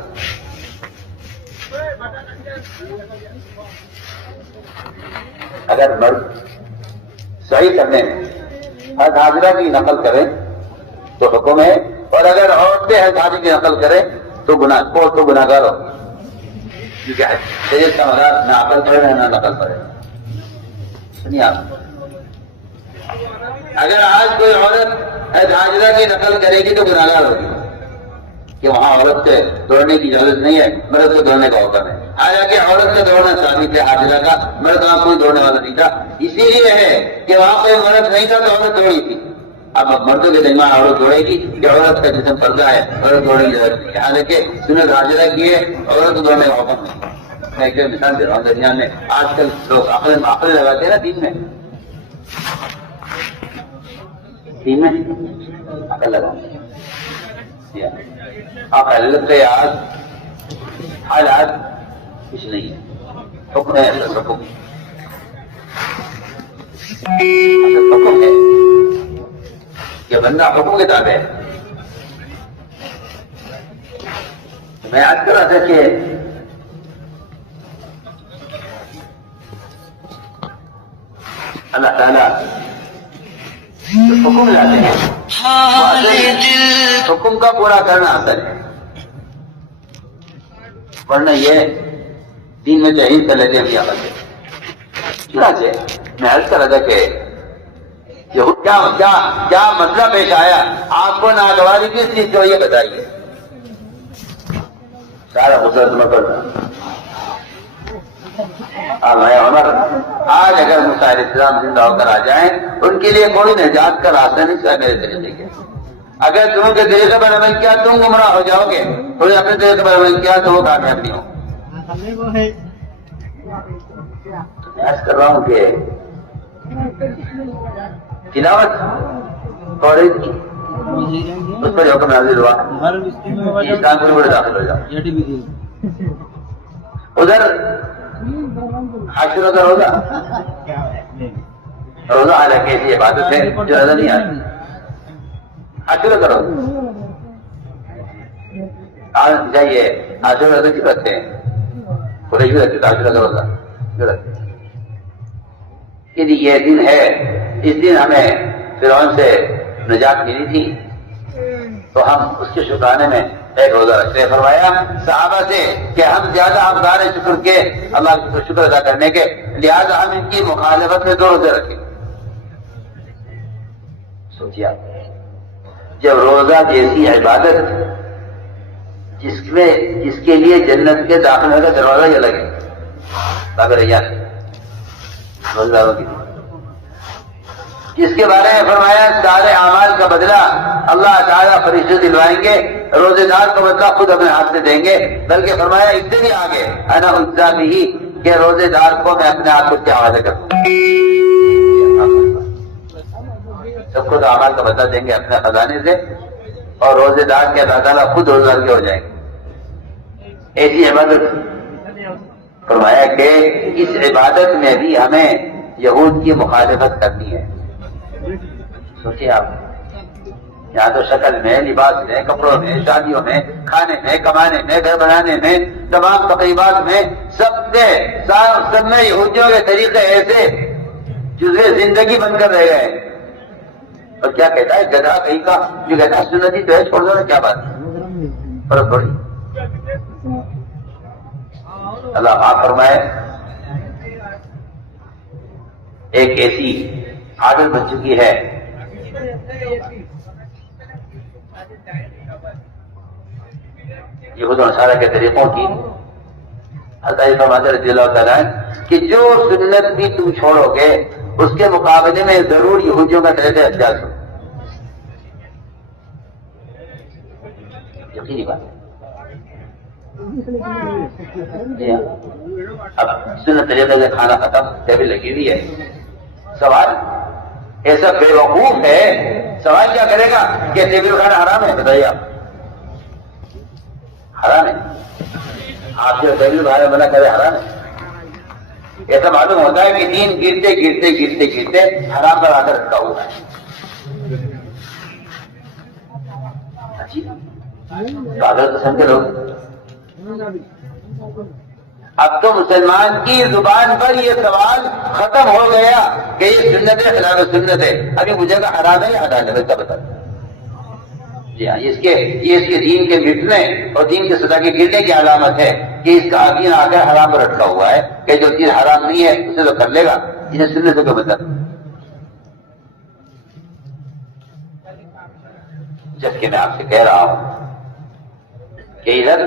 اگر مرد صحیح کرنے میں حد حاضرہ کی نقل کریں تو حکم ہے، اور اگر عورتیں حد حاضرہ کی نقل کریں تو گناہگار ہو. کیونکہ شریعت کا مدار نہ عقل پر ہے نہ نقل پر ہے. سنیے آپ، اگر آج کوئی عورت حد حاضرہ کی نقل کرے گی تو گناہگار ہوگی کہ وہاں عورت سے دوڑنے کی اجازت نہیں ہے، مرد سے دوڑنے کا حکم ہے. حالانکہ عورت سے دوڑنا ثابت ہے حاضرہ کا، مرد وہاں کوئی دوڑنے والا نہیں تھا. اسی لیے ہے کہ وہاں کوئی مرد نہیں تھا تو عورت دوڑی تھی. اب مردوں کے درمیان عورت دوڑے گی کہ عورت کا جسم پردہ ہے، عورت دوڑنے کی ضرورت نہیں. حالانکہ سنت حاضرہ کی ہے، عورت کو دوڑنے کا حکم نہیں. میں ایک مثال دے رہا ہوں درمیان میں. آج کل لوگ عقل لگاتے ہیں نا دین میں عقل لگاتے ہیں. حالات کچھ نہیں ہے، حکم ہے. حکم ہے کہ بندہ حکم کے تابع ہے. میں آج کر رہا تھا کہ اللہ تعالیٰ جو حکم لاتے ہیں حکم کا پورا کرنا آسان ہے، ورنہ یہ دین میں تحریر کر لیتے ہیں بھی عمل ہے۔ چنانچہ میں عرض کر رہا تھا کہ کیا مسئلہ پیش آیا، آپ کو ناگواری کس چیز کو یہ بتائیے، سارا مسئلہ تمہیں کرتا میں عمر آج اگر موسیٰ علیہ السلام زندہ ہو کر آ جائیں، ان کے لیے کوئی نجات کا راستہ نہیں سوائے میرے طریقے کے۔ اگر تم کے طریقے پر عمل کیا تم گمراہ ہو جاؤ گے، اور اپنے طریقے پر عمل کیا تو وہ کامیاب نہیں ہو۔ عرض کر رہا ہوں کہ تلاوت اور اس پر حکم نازل ہوا، اسلام کو بڑے داخل ہو جاؤ۔ ادھر عاشورہ کا روزہ حالانکہ ایسی عبادت ہے جو نظر نہیں آتی، عاشورہ کا روزہ آج جائیے، عاشورہ روزہ کیوں رکھتے ہیں؟ قریش بھی رکھتے عاشورہ کا روزہ کیوں رکھتے ہیں؟ کہ یہ دن ہے، اس دن ہمیں فرعون سے نجات ملی تھی تو ہم اس کے شکرانے میں ایک روزہ رکھتے ہیں۔ فرمایا صحابہ سے کہ ہم زیادہ حقدار ہیں شکر کے، اللہ کا شکر ادا کرنے کے، لہذا ہم ان کی مخالفت میں 2 روزے رکھیں۔ سوچیے جب روزہ جیسی عبادت جس کے لیے جنت کے داخلے کا دروازہ یہ لگے باب ریان روزداروں کی، جس کے بارے میں فرمایا سارے اعمال کا بدلہ اللہ تعالیٰ فرشتے دلوائیں گے، روزے دار کو بدلہ خود اپنے ہاتھ سے دیں گے، بلکہ فرمایا اس سے بھی آگے انا اجزا بھی کہ روزے دار کو میں اپنے آپ کے حوالے کروں، سب خود اعمال کا بدلہ دیں گے اپنے خزانے سے، اور روزے دار کے اللہ تعالیٰ خود روزدار کے ہو جائیں گے۔ ایسی عبادت فرمایا کہ اس عبادت میں بھی ہمیں یہود کی مخالفت کرنی ہے۔ سوچیے آپ، یہاں تو شکل میں، لباس میں، کپڑوں میں، شادیوں میں، کھانے میں، کمانے میں، گھر بنانے میں، تمام تقریبات میں سب میں یہودیوں کے طریقے ایسے جزوِ زندگی بن کر رہ گئے۔ اور کیا کہتا ہے گدھا کہیں کا، جو کہتا ہے سنتی تو ہے، چھوڑ دو نا، کیا بات فرق پڑی۔ اللہ معاف فرمائے، ایک ایسی عادت بن چکی ہے یہود و نصارہ کے طریقوں کی۔ حضرت فرماتے رضی اللہ تعالیٰ عنہ کہ جو سنت بھی تم چھوڑو گے اس کے مقابلے میں ضرور یہودیوں کا طریقہ اختیار کرو، یقینی بات ہے۔ اب سنت طریقے سے کھانا ختم، ٹیبل لگی ہوئی ہے، سوال ایسا بے وقوف ہے، سوال کیا کرے گا کہ ٹیبل کھانا حرام ہے؟ بتائیے آپ، حرام ہے؟ آپ جو ٹیبل کھانا منع کرے حرام ہے؟ ایسا معلوم ہوتا ہے کہ دین گرتے گرتے گرتے گرتے حرام پر آ کر رکھا ہوا ہے۔ پاگل قسم کے لوگ۔ اب تو مسلمان کی زبان پر یہ سوال ختم ہو گیا کہ یہ سنت ہے خلاف سنت ہے، ابھی مجھے کا حرام ہے یا حلال ہے، بتا۔ جی ہاں، یہ اس کے دین کے مٹنے اور دین کے سزا کے گرنے کی علامت ہے کہ اس کا دین آ کر حرام پر رکھا ہوا ہے کہ جو چیز حرام نہیں ہے اسے تو کر لے گا، اسے سننے سے کوئی مطلب۔ جبکہ میں آپ سے کہہ رہا ہوں کہ ادھر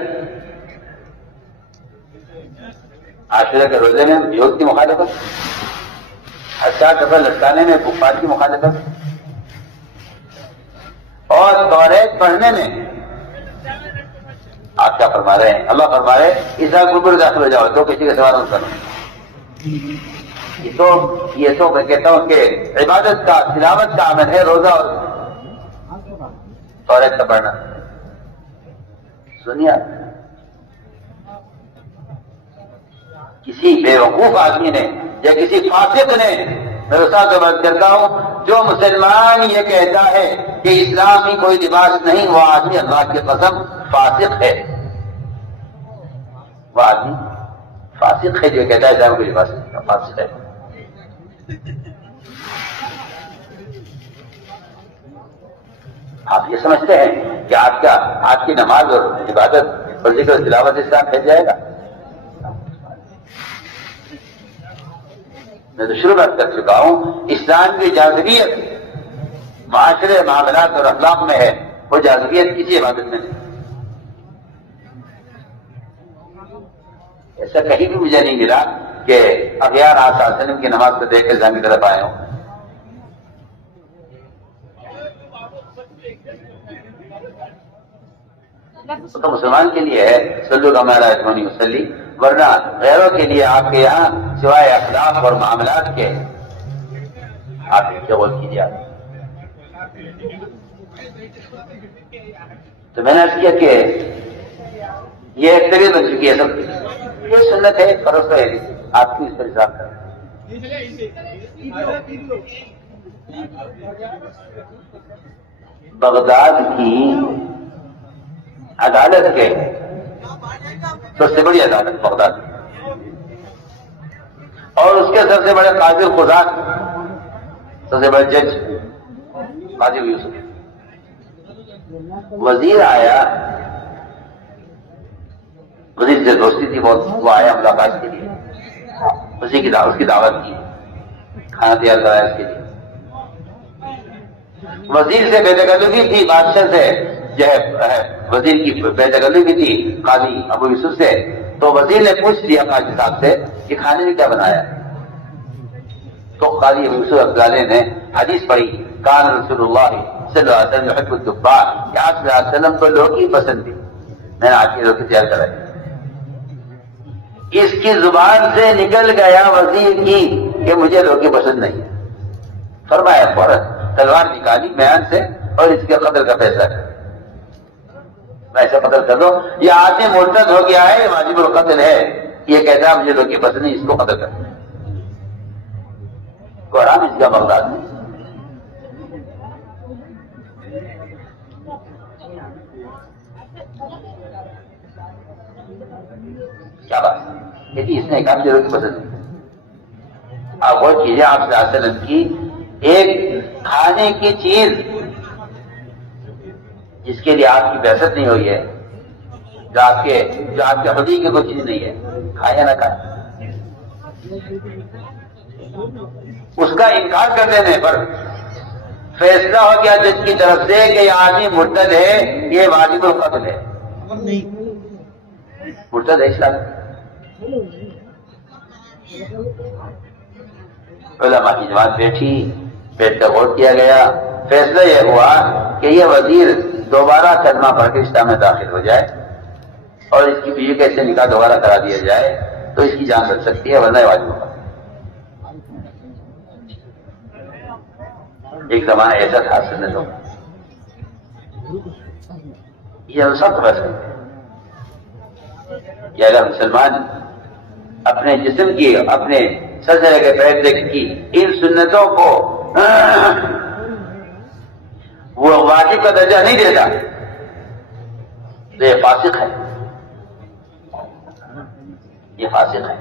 عاشورہ کے روزے میں یہود کی مخالفت، ہتھیار کپڑے لٹکانے میں کفار کی مخالفت، اور توریت پڑھنے میں آپ کیا فرما رہے ہیں؟ اللہ فرما رہے ہیں اس آگ گل داخل ہو جاؤ تو کسی کے سوال مت کرو۔ یہ تو میں کہتا ہوں کہ عبادت کا، تلاوت کا عمل ہے روزہ اور توریت کا پڑھنا۔ سنیے، کسی بے وقوف آدمی نے یا کسی فاسق نے، میں اس سے بات کرتا ہوں، جو مسلمان یہ کہتا ہے کہ اسلام ہی کوئی لباس نہیں، وہ آدمی اللہ کی قسم فاسق ہے۔ وہ آدمی فاسق ہے جو کہتا ہے اسلام کوئی فاسق ہے. آپ یہ سمجھتے ہیں کہ آپ کی نماز اور عبادت اور ذکر و تلاوت اسلام پھیل جائے گا؟ میں تو شروع بات کر چکا ہوں، اسلام کی جاذبیت معاشرے معاملات اور اخلاق میں ہے، وہ جاذبیت کسی عبادت میں نہیں. ایسا کہیں بھی مجھے نہیں ملا کہ اغیار آقا صلی اللہ علیہ وسلم کی نماز کو دیکھ کے اسلام کی طرف آئے ہوں. تو مسلمان کے لیے ہے صلو کما رأیتمونی اصلی، ورنہ غیروں کے لیے آپ کے یہاں سوائے اخلاق اور معاملات کے آپ کیا غور کیجیے. تو میں نے عرض کیا کہ یہ ایک طریقہ بن چکی ہے سب کی، یہ سنت ہے، فرض ہے، آپ کی اس پر حساب کریں. بغداد کی عدالت کے سب سے بڑی عدالت بغداد اور اس کے سب سے بڑے قاضی قضات، سب سے بڑے جج قاضی یوسف. وزیر آیا، وزیر سے دوستی تھی بہت، وہ آیا ملاقات کے لیے، اس کی دعوت کی، کھانا تیار کرایا اس کے لیے. وزیر سے بے تکلفی تھی، بادشاہ سے جو ہے وزیر کی بے تکلفی تھی قاضی ابو یوسف سے. تو وزیر نے پوچھ لیا قاضی صاحب سے کہ کھانے میں کیا بنایا. تو قاضی ابو یوسف افغانی نے حدیث پڑھی، کان رسول اللہ صلی اللہ علیہ وسلم یحب الدباء، کہ آپ صلی اللہ علیہ وسلم کو لوکی پسند تھی، میں نے آپ کی لوکی تیار کرائی. اس کی زبان سے نکل گیا وزیر کی کہ مجھے لوکی پسند نہیں. فرمایا فوراً تلوار نکالی میان سے اور اس کے قتل کا فیصلہ کر. میں ایسا قتل کر دو، یہ آدمی مرتد ہو گیا ہے، واجب القتل ہے، یہ کہتا ہے مجھے لوکی پسند نہیں، اس کو قتل کر. کو آرام اس کا بغداد میں. کیا بات ہے، اس نے کہا مجھے لوکی پسند نہیں. آپ غور کیجیے، آپ صلی اللہ علیہ وسلم کی ایک کھانے کی چیز جس کے لیے آپ کی بحثت نہیں ہوئی ہے، جو آپ کے خودی کی کوئی چیز نہیں ہے، کھائے نہ کھائے، اس کا انکار کر دینے پر فیصلہ ہو گیا جج کی طرف سے کہ یہ آدمی مرتد ہے، یہ واجب القتل ہے. مرتد ہے اسلام. علماء کی جماعت بیٹھی، بیٹھ کر غور کیا گیا. فیصلہ یہ ہوا کہ یہ وزیر دوبارہ کلمہ پڑھ کے اسلام میں داخل ہو جائے اور اس کی بیوی کا اس سے نکاح دوبارہ کرا دیا جائے تو اس کی جان بچ سکتی ہے، ورنہ واجب ہوگا. ایک زمانہ ایسا تھا سنتوں کا، یہ سب سمجھ سکتے کہ اگر مسلمان اپنے جسم کی، اپنے سر کے پیر کی ان سنتوں کو وہ واجب کا درجہ نہیں دیتا تو یہ فاسق ہے، یہ فاسق ہے.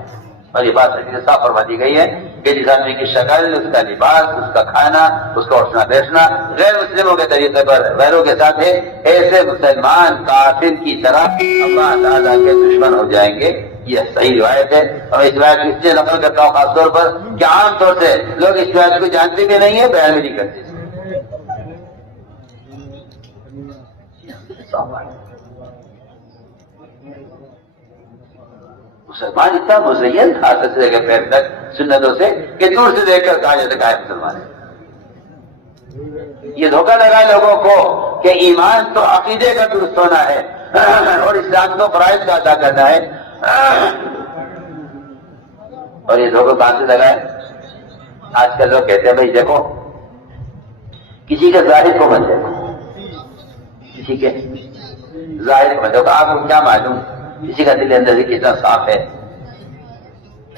اور یہ بات صاف فرما دی گئی ہے کہ جس آدمی کی شکل، اس کا لباس، اس کا کھانا، اس کا اٹھنا بیٹھنا غیر مسلموں کے طریقے پر غیروں کے ساتھ ہے، ایسے مسلمان کافر کی طرح اللہ تعالیٰ کے دشمن ہو جائیں گے. یہ صحیح روایت ہے، اور اس روایت کو اس لیے نقل کرتا ہوں خاص طور پر کہ عام طور سے لوگ اس روایت کو جانتے بھی نہیں ہے، بیان بھی نہیں کرتے. مسلمان اتنا مزین تھا سر کے پیر تک سنتوں سے کہ دور سے دیکھ کر کہا جاتا کہ مسلمان ہے. یہ دھوکہ لگا لوگوں کو کہ ایمان تو عقیدے کا درست ہونا ہے اور اسلام تو فرائض کا ادا کرنا ہے. اور یہ دھوکہ کہاں سے لگا ہے؟ آج کل لوگ کہتے ہیں بھائی دیکھو کسی کے ظاہر کو مت دیکھو، کسی کے ظاہر کو مت دیکھو. آپ کو کیا معلوم کسی کا دل اندر سے کتنا صاف ہے؟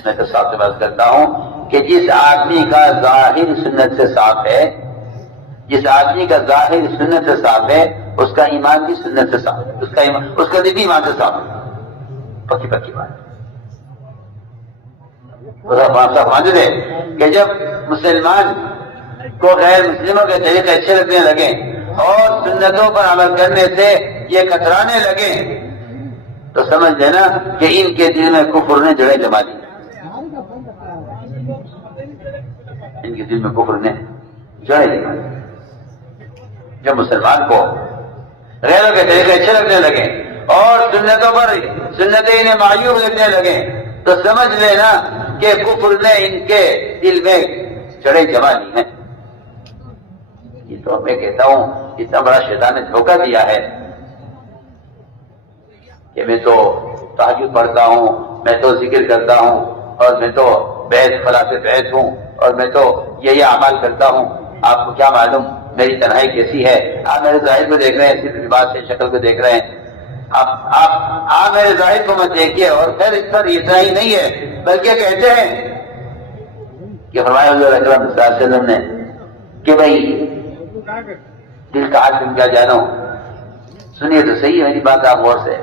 میں تو صاف سے بات کرتا ہوں کہ جس آدمی کا ظاہر سنت سے صاف ہے، جس آدمی کا ظاہر سنت سے صاف ہے، اس کا ایمان بھی سنت سے صاف ہے، اس کا دل بھی ایمان سے صاف ہے. پکی پکی بات سمجھ رہے کہ جب مسلمان کو غیر مسلموں کے طریقے اچھے لگنے لگے اور سنتوں پر عمل کرنے سے یہ کترانے لگے تو سمجھ لینا کہ ان کے دل میں کفر نے جڑیں جما دی. ان کے دل میں کفر نے جڑیں جما دی. جب مسلمان کو غیروں کے طریقے اچھے لگنے لگے اور سنتوں پر سنتیں انہیں معیوب لگنے لگے تو سمجھ لینا کہ کفر نے ان کے دل میں جڑیں جما دی ہیں. یہ تو میں کہتا ہوں اتنا بڑا شیطان نے دھوکہ دیا ہے کہ میں تو تہجد پڑھتا ہوں، میں تو ذکر کرتا ہوں، اور میں تو بیعت فلاں سے بیعت ہوں، اور میں تو یہ اعمال کرتا ہوں. آپ کو کیا معلوم میری تنہائی کیسی ہے؟ آپ میرے ظاہر کو دیکھ رہے ہیں، صرف لباس سے شکل کو دیکھ رہے ہیں. آپ میرے ظاہر کو مت دیکھیے. اور پھر اس پر اتنا ہی نہیں ہے بلکہ کہتے ہیں کہ فرمایا حضور اکرم صلی اللہ علیہ وسلم نے کہ بھائی دل کا حال تم کیا جانو. سنیے تو صحیح ہے میری بات آپ غور سے.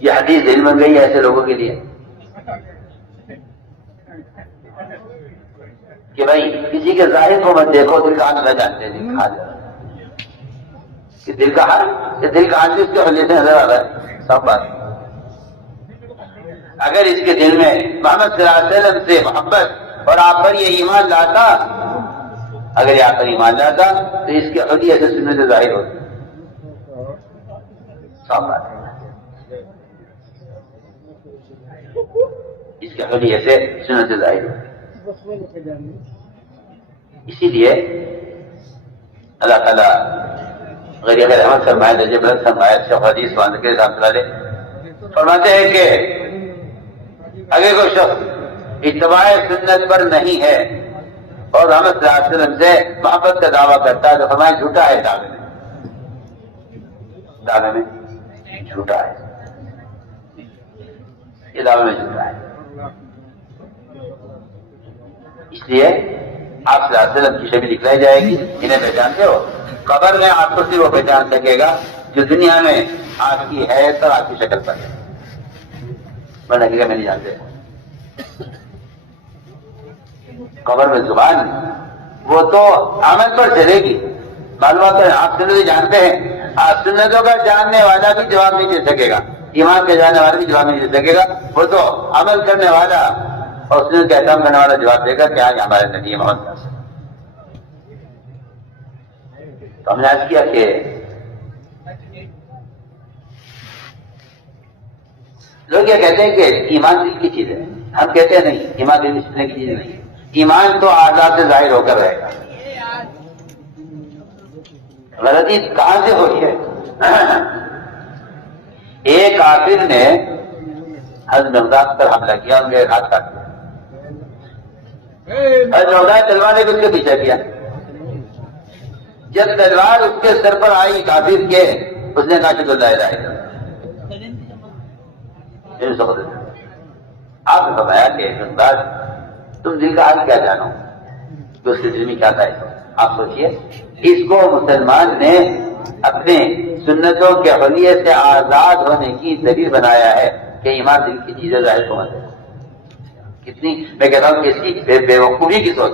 یہ حدیث دل میں گئی ہے ایسے لوگوں کے لیے کہ بھائی کسی کے ظاہر کو مت دیکھو، دل کا حال نہ جانتے ہیں. دل کا حال کہ دل کا حال بھی اس کے حلیے سے نظر آ رہا ہے. سب بات اگر اس کے دل میں محمد صلی اللہ علیہ وسلم سے محبت اور آپ پر یہ ایمان لاتا، اگر یہ آپ پر ایمان لاتا تو اس کے حلیے سے سنت ظاہر ہوتی. سب بات اس کے حلیے سے سنت ظاہر ہوتی. اسی لیے اللہ تعالیٰ غیر احمد فرمائے درجہ بلند فرمائے شیخ حدیث کے رحمۃ اللہ علیہ فرماتے ہیں کہ اگر کوئی شخص اتباع سنت پر نہیں ہے اور محمد صلی اللہ علیہ وسلم سے محبت کا دعویٰ کرتا ہے تو فرمایا جھوٹا ہے. دعوے میں جھوٹا ہے. یہ دعوے میں جھوٹا ہے. اس لیے آپ صلی اللہ علیہ وسلم کی شبیہ دکھلائی جائے گی. انہیں پہچانتے ہو؟ قبر میں آپ کو صرف وہ پہچان سکے گا جو دنیا میں آپ کی حیثیت اور آپ کی شکل پر ہے، ورنہ کہ میں نہیں جانتے. قبر میں زبان وہ تو عمل پر چلے گی. معلومات آپ سنتیں جانتے ہیں، آپ سنتوں کا جاننے والا بھی جواب نہیں دے سکے گا، ایمان کے جاننے والا بھی جواب نہیں دے سکے گا. وہ تو عمل کرنے والا اور سنت کا احترام کرنے والا جواب دے گا کہ آج ہمارے نبی محمد کا. تو ہم نے آج کیا کہ لوگ یہ کہتے ہیں کہ ایمان دل کی چیز ہے. ہم کہتے ہیں نہیں، ایمان دل میں کی چیز نہیں ہے. ایمان تو آزاد سے ظاہر ہو کر رہے گا. غلطی کہاں سے ہوئی ہے؟ ایک کافر نے حضرت مقداد پر حملہ کیا، ان کے ہاتھ کاٹ دیا. حضرت مقداد تلوار نے اس کے پیچھے کیا. جب تلوار اس کے سر پر آئی کافر کے، اس نے کہا کہ اللہ الہ الا اللہ. آپ نے فرمایا کہ مقداد تم دل کا حال کیا جانو کہ اس کے دل میں کیا تھا. آپ سوچئے اس کو مسلمان نے اپنے سنتوں کے حلیے سے آزاد ہونے کی دلیل بنایا ہے کہ ایمان دل کی چیزیں ظاہر کو مت ہے. کتنی میں کہتا ہوں کہ اس کی بے وقوفی کی سوچ.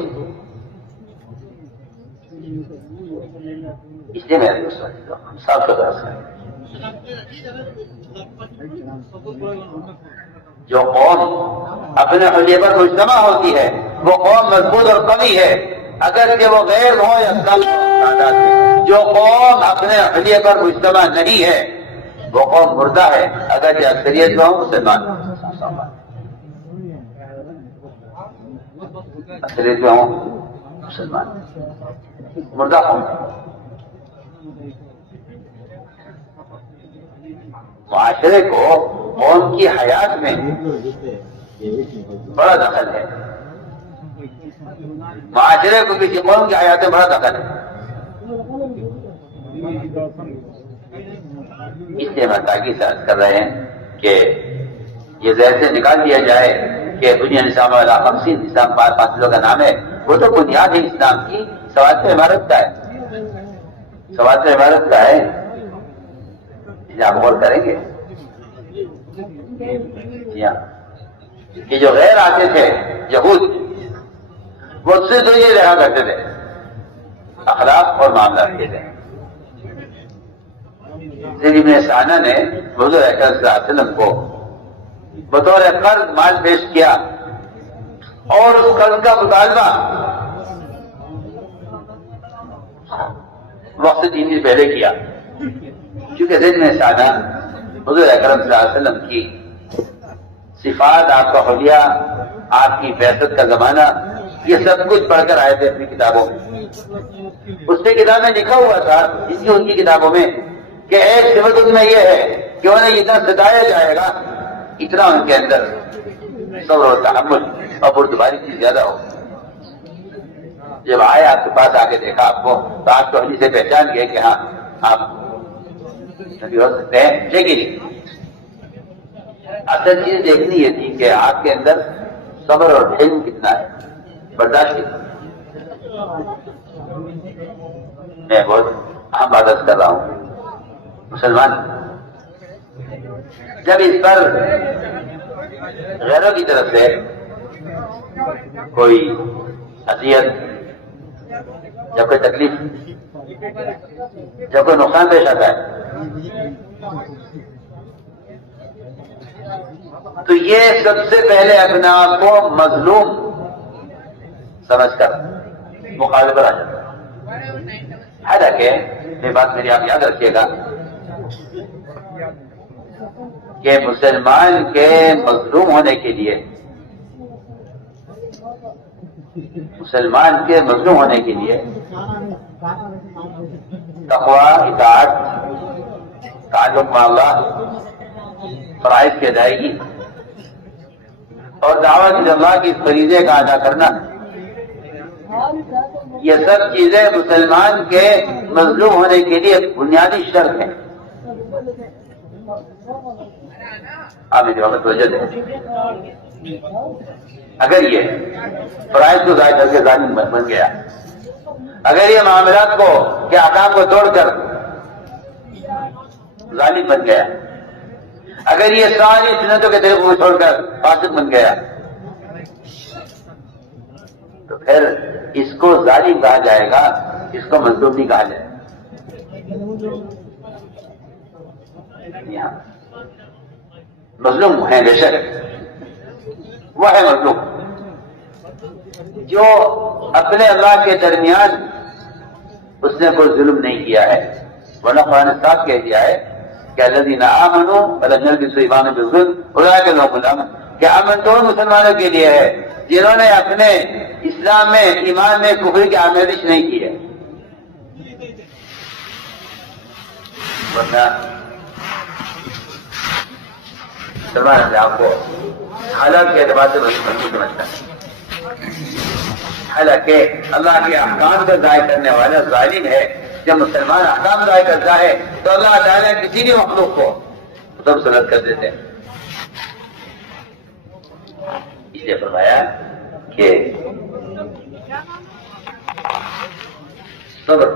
اس لیے میں صاف ستھرا جو قوم اپنے حلیے پر مجتمع ہوتی ہے وہ قوم مضبوط اور قوی ہے، اگر کہ وہ غیر ہو یا کم تعداد میں. جو قوم اپنے حلیے پر مجتمع نہیں ہے وہ قوم مردہ ہے، اگر کہ اکثریت میں ہو مسلمان. اکثریت میں ہو مسلمان مردہ قوم. معاشرے کو قوم کی حیات میں بڑا دخل ہے. معاشرے کو کسی قوم کی حیات میں بڑا دخل ہے. اس لیے ہم تاکید سے عرض کر رہے ہیں کہ یہ ذہن سے نکال دیا جائے کہ دنیا نظام والا 50 نظام 5 چیزوں کا نام ہے. وہ تو بنیاد ہے اسلام کی. سواد سے عمارت کا ہے، سواد سے عمارت کا ہے. آپ غور کریں گے کہ جو غیر آتے تھے یہود، وہ اس سے تو یہ رہا کرتے تھے، اخلاق اور معاملات کے تھے۔ زید بن سعنہ نے حضور اکرم صلی اللہ علیہ وسلم کو بطور قرض مال پیش کیا، اور اس قرض کا مطالبہ وقت 3 دن پہلے کیا، کیونکہ زید بن سعنہ حضور اکرم صلی اللہ علیہ وسلم کی صفات، آپ کا حلیہ، آپ کی بعثت کا زمانہ، یہ سب کچھ پڑھ کر آئے تھے اپنی کتابوں میں۔ اس میں کتاب میں لکھا ہوا تھا، ان کی کتابوں میں، کہ ایک صفت ان میں یہ ہے کہ انہیں اتنا ستایا جائے گا، اتنا ان کے اندر صبر و تحمل اور بردباری چیز زیادہ ہو۔ جب آئے آپ کے پاس آ کے دیکھا آپ کو، تو آپ کو حلیہ سے پہچان گئے کہ ہاں آپ نبی ہو سکتے ہیں، لیکن اصل چیز دیکھنی یہ تھی کہ آپ کے اندر صبر اور حلم کتنا ہے، برداشت کتنا۔ میں بہت اہم بات کر رہا ہوں، مسلمان جب اس پر غیروں کی طرف سے کوئی اذیت، جب کوئی تکلیف، جب کوئی نقصان پیش آتا ہے، تو یہ سب سے پہلے اپنے آپ کو مظلوم سمجھ کر مقابلے پر آ جاتا ہے۔ حالانکہ یہ بات میری آپ یاد رکھیے گا کہ مسلمان کے مظلوم ہونے کے لیے، مسلمان کے مظلوم ہونے کے لیے تقویٰ، اطاعت، تعلق مع اللہ، فرائض کی ادائیگی اور دعوت اللہ کی فریضے کا ادا کرنا، یہ سب چیزیں مسلمان کے مظلوم ہونے کے لیے بنیادی شرط ہیں۔ آپ میری وقت توجہ دیں، اگر یہ فرائض کو ضائع کر کے ظالم بن گیا، اگر یہ معاملات کو کے احکام کو توڑ کر ظالم بن گیا، اگر یہ ساری سنتوں کے طریقوں کو چھوڑ کر فاسق بن گیا، تو پھر اس کو ظالم کہا جائے گا، اس کو مظلوم نہیں کہا جائے گا۔ مظلوم ہے بے شک، وہ ہے مظلوم جو اپنے اللہ کے درمیان اس نے کوئی ظلم نہیں کیا ہے، ورنہ قرآن صاحب کہہ دیا ہے کہ الذین آمنوا ولم یلبسوا ایمانهم بالظلم اولئک لهم الامن، کہ امن تو مسلمانوں کے لیے ہے جنہوں نے اپنے اسلام میں، ایمان میں کفر کی آمیزش نہیں کی ہے، ورنہ مسلمان اپنے آپ کو حالات کے اعتبار سے مضبوط سمجھتا ہے، حالانکہ اللہ کے احکام کو ضائع کرنے والا ظالم ہے۔ جب مسلمان احکام ضائع کرتا ہے تو اللہ تعالیٰ کسی بھی مخلوق کو سب سلط کر دیتے ہیں۔ اس لیے فرمایا کہ صبر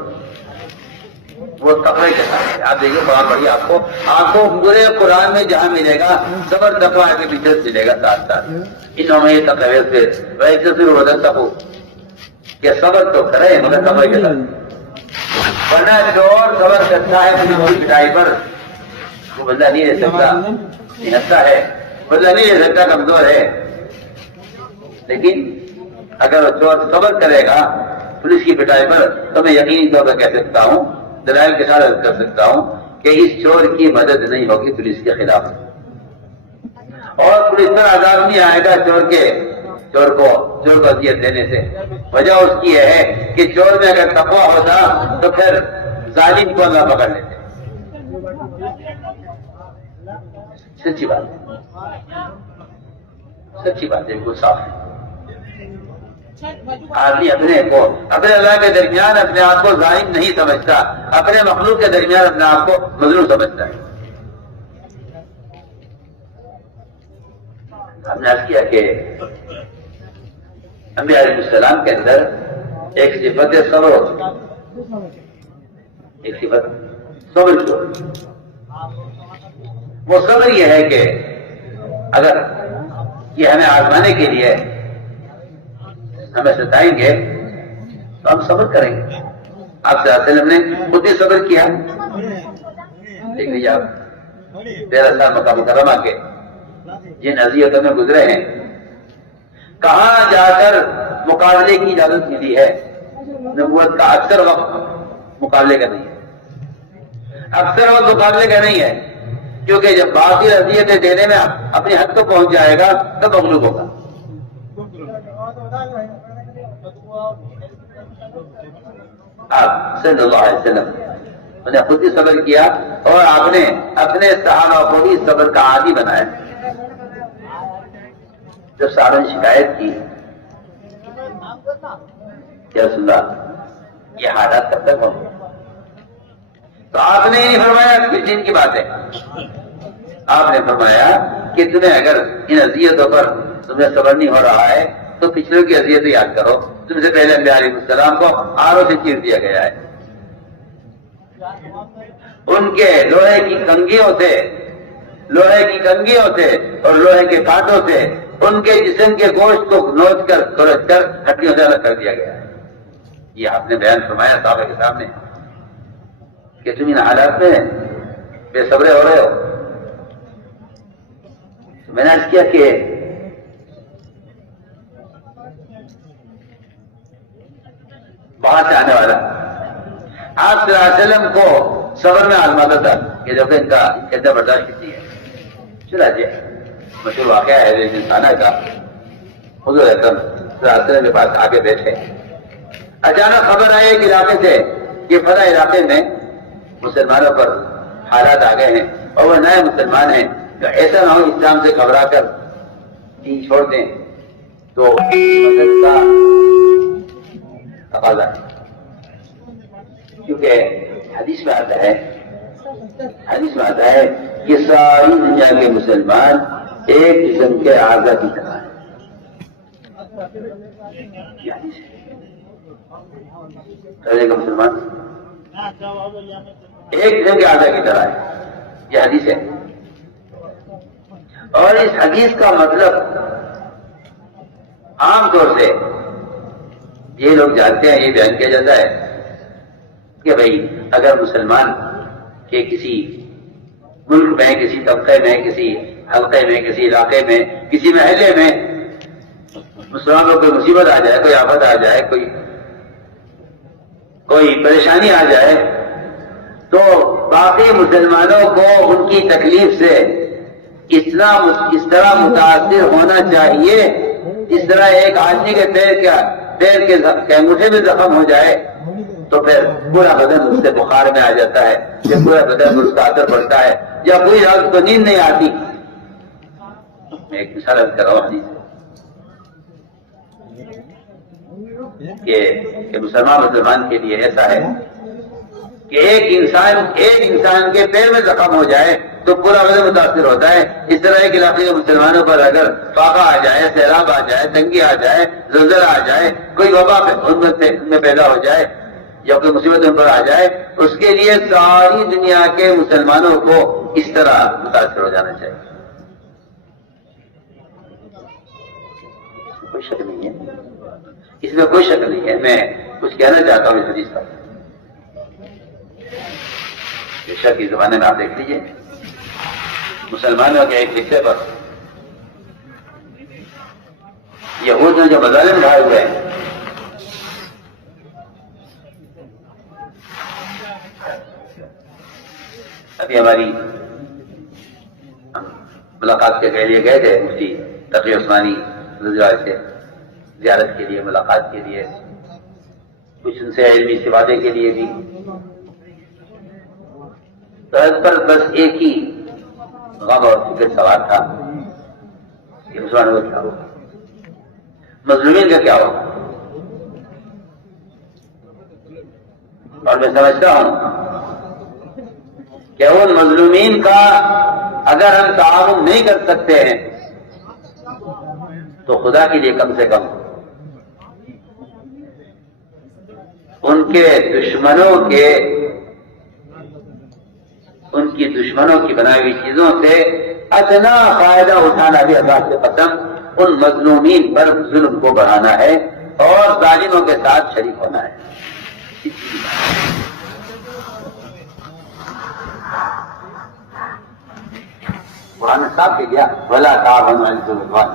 وہ تقوی کے ساتھ ہے۔ آپ دیکھیے قرآن پڑھیے، آپ کو پورے قرآن میں جہاں ملے گا صبر تقوی کے پیچھے ملے گا ساتھ ساتھ۔ انہوں میں یہ تقوی سے ویسے صرف بدل سکو کہ صبر تو کرے مگر تقوی کے ساتھ، ورنہ چور صبر کرتا ہے اپنی موری پٹائی پر، وہ بدلہ نہیں لے سکتا، نہتا ہے، بدلہ نہیں لے سکتا، کمزور ہے۔ لیکن اگر وہ چور صبر کرے گا پولیس کی پٹائی پر، تو میں یقینی طور پر کہہ سکتا ہوں، دلائل کے ساتھ کر سکتا ہوں کہ اس چور کی مدد نہیں ہوگی پولیس کے خلاف، اور پولیس پر عذاب نہیں آئے گا چور کو اذیت دینے سے۔ وجہ اس کی یہ ہے کہ چور میں اگر تقویٰ ہوتا تو پھر ظالم کو اللہ پکڑ لیتے۔ سچی بات ہے، سچی بات ہے، بالکل صاف ہے۔ آدمی اپنے اللہ کے درمیان اپنے آپ کو ظالم نہیں سمجھتا، اپنے مخلوق کے درمیان اپنے آپ کو مظلوم سمجھتا ہے۔ ہم نے عرض کیا کہ انبیاء علیہ السلام کے اندر ایک صفت صبر ہوتی، ایک صفت صبر کی ہوتی۔ وہ صبر یہ ہے کہ اگر یہ ہمیں آزمانے کے لیے ہمیں ستائیں گے تو ہم صبر کریں گے. آپ صلی اللہ علیہ وسلم نے خود ہی صبر کیا. دیکھ لیجیے آپ 13 سال مکہ مکرمہ کے جن اذیتوں میں گزرے ہیں، کہاں جا کر مقابلے کی اجازت ملی ہے؟ نبوت کا اکثر وقت مقابلے کا نہیں ہے، اکثر وقت مقابلے کا نہیں ہے، کیونکہ جب باقی اذیتیں دینے میں اپنی حد کو پہنچ جائے گا تب مغلوب ہوگا. آپ صلی اللہ علیہ وسلم نے خود ہی صبر کیا اور آپ نے اپنے صحابہ کو بھی صبر کا عادی بنایا. جب صحابہ نے شکایت کی کہ رسول اللہ یہ حالات کب تک ہوں، تو آپ نے نہیں فرمایا کس دن کی بات ہے. آپ نے فرمایا کہ تمہیں اگر ان اذیتوں پر تمہیں صبر نہیں ہو رہا ہے تو پچھلوں کی اذیتیں یاد کرو. تم سے پہلے انبیاء علیہ السلام کو آروں سے چیر دیا گیا ہے. ان کے لوہے کی کنگھیوں سے اور لوہے کے کانٹوں سے ان کے جسم کے گوشت کو نوچ کر کھرچ کر ہڈیوں سے الگ کر دیا گیا ہے. یہ آپ نے بیان فرمایا صحابہ کے سامنے کہ تم ان حالات میں بے صبرے ہو رہے ہو. تو میں نے عرض کیا کہ باہر سے آنے والا آپ صلی اللہ علیہ وسلم کو صبر میں آزماتا تھا کہ جب ان کا کیسے برداشت کیتی ہے. چلا جی مشہور واقعہ ہے انسانہ کا. حضور اکرم صلی اللہ علیہ وسلم کے پاس آگے بیٹھے، اچانک خبر آئی ایک علاقے سے کہ فلاں علاقے میں مسلمانوں پر حالات آ گئے ہیں اور وہ نئے مسلمان ہیں، تو ایسا نہ ہو اسلام سے گھبرا کر دین چھوڑ دیں. تو مدد کا تقاضا ہے، کیونکہ حدیث میں آتا ہے کہ ساری دنیا کے مسلمان ایک جسم کے اعضاء کی طرح ہیں. مسلمان ایک جسم کے اعضاء کی طرح ہے، یہ حدیث ہے. اور اس حدیث کا مطلب عام طور سے یہ لوگ جانتے ہیں، یہ بیان کیا جاتا ہے کہ بھئی اگر مسلمان کے کسی ملک میں، کسی طبقے میں، کسی حلقے میں، کسی علاقے میں، کسی محلے میں مسلمانوں کو مصیبت آ جائے، کوئی آفت آ جائے، کوئی پریشانی آ جائے، تو باقی مسلمانوں کو ان کی تکلیف سے اس طرح متاثر ہونا چاہیے اس طرح ایک آدمی کے پیر کے انگوٹھے میں زخم ہو جائے تو پھر پورا بدن اس سے بخار میں آ جاتا ہے، یا پورا بدن اس کا اثر پڑتا ہے، یا کوئی رات کو نیند نہیں آتی. میں ایک مثال کر رہا ہوں کہ مسلمان کے لیے ایسا ہے کہ ایک انسان کے پیر میں زخم ہو جائے تو پورا بدن متاثر ہوتا ہے. اس طرح ایک علاقے کے مسلمانوں پر اگر فاقہ آ جائے، سیلاب آ جائے، تنگی آ جائے، زلزلہ آ جائے، کوئی وبا ان میں پیدا ہو جائے یا کوئی مصیبت ان پر آ جائے، اس کے لیے ساری دنیا کے مسلمانوں کو اس طرح متاثر ہو جانا چاہیے. کوئی شک نہیں ہے، اس میں کوئی شک نہیں ہے. میں کچھ کہنا چاہتا ہوں اس حدیث پر. شک کے زمانے میں آپ دیکھ لیجیے مسلمانوں کے ایک حصے پر یہود نے جو مظالم ڈھائے ہوئے ہیں، ابھی ہماری ملاقات کے لیے گئے تھے مفتی تقی عثمانی سے زیارت کے لیے، ملاقات کے لیے، کچھ ان سے علمی استفادے کے لیے بھی. تو اس پر بس ایک ہی غم اور فکر سوال تھا کہ مسلمانوں کا کیا ہوگا، مظلومین کا کیا ہوگا. اور میں سمجھتا ہوں کہ ان مظلومین کا اگر ہم تعاون نہیں کر سکتے ہیں تو خدا کے لیے کم سے کم ان کی دشمنوں کی بنائی ہوئی چیزوں سے ادنا فائدہ اٹھانا بھی اللہ سے قسم ان مظلومین پر ظلم کو بڑھانا ہے اور ظالموں کے ساتھ شریک ہونا ہے. قرآن صاحب کے گیا ولا تعاونوا علی البر والعدوان.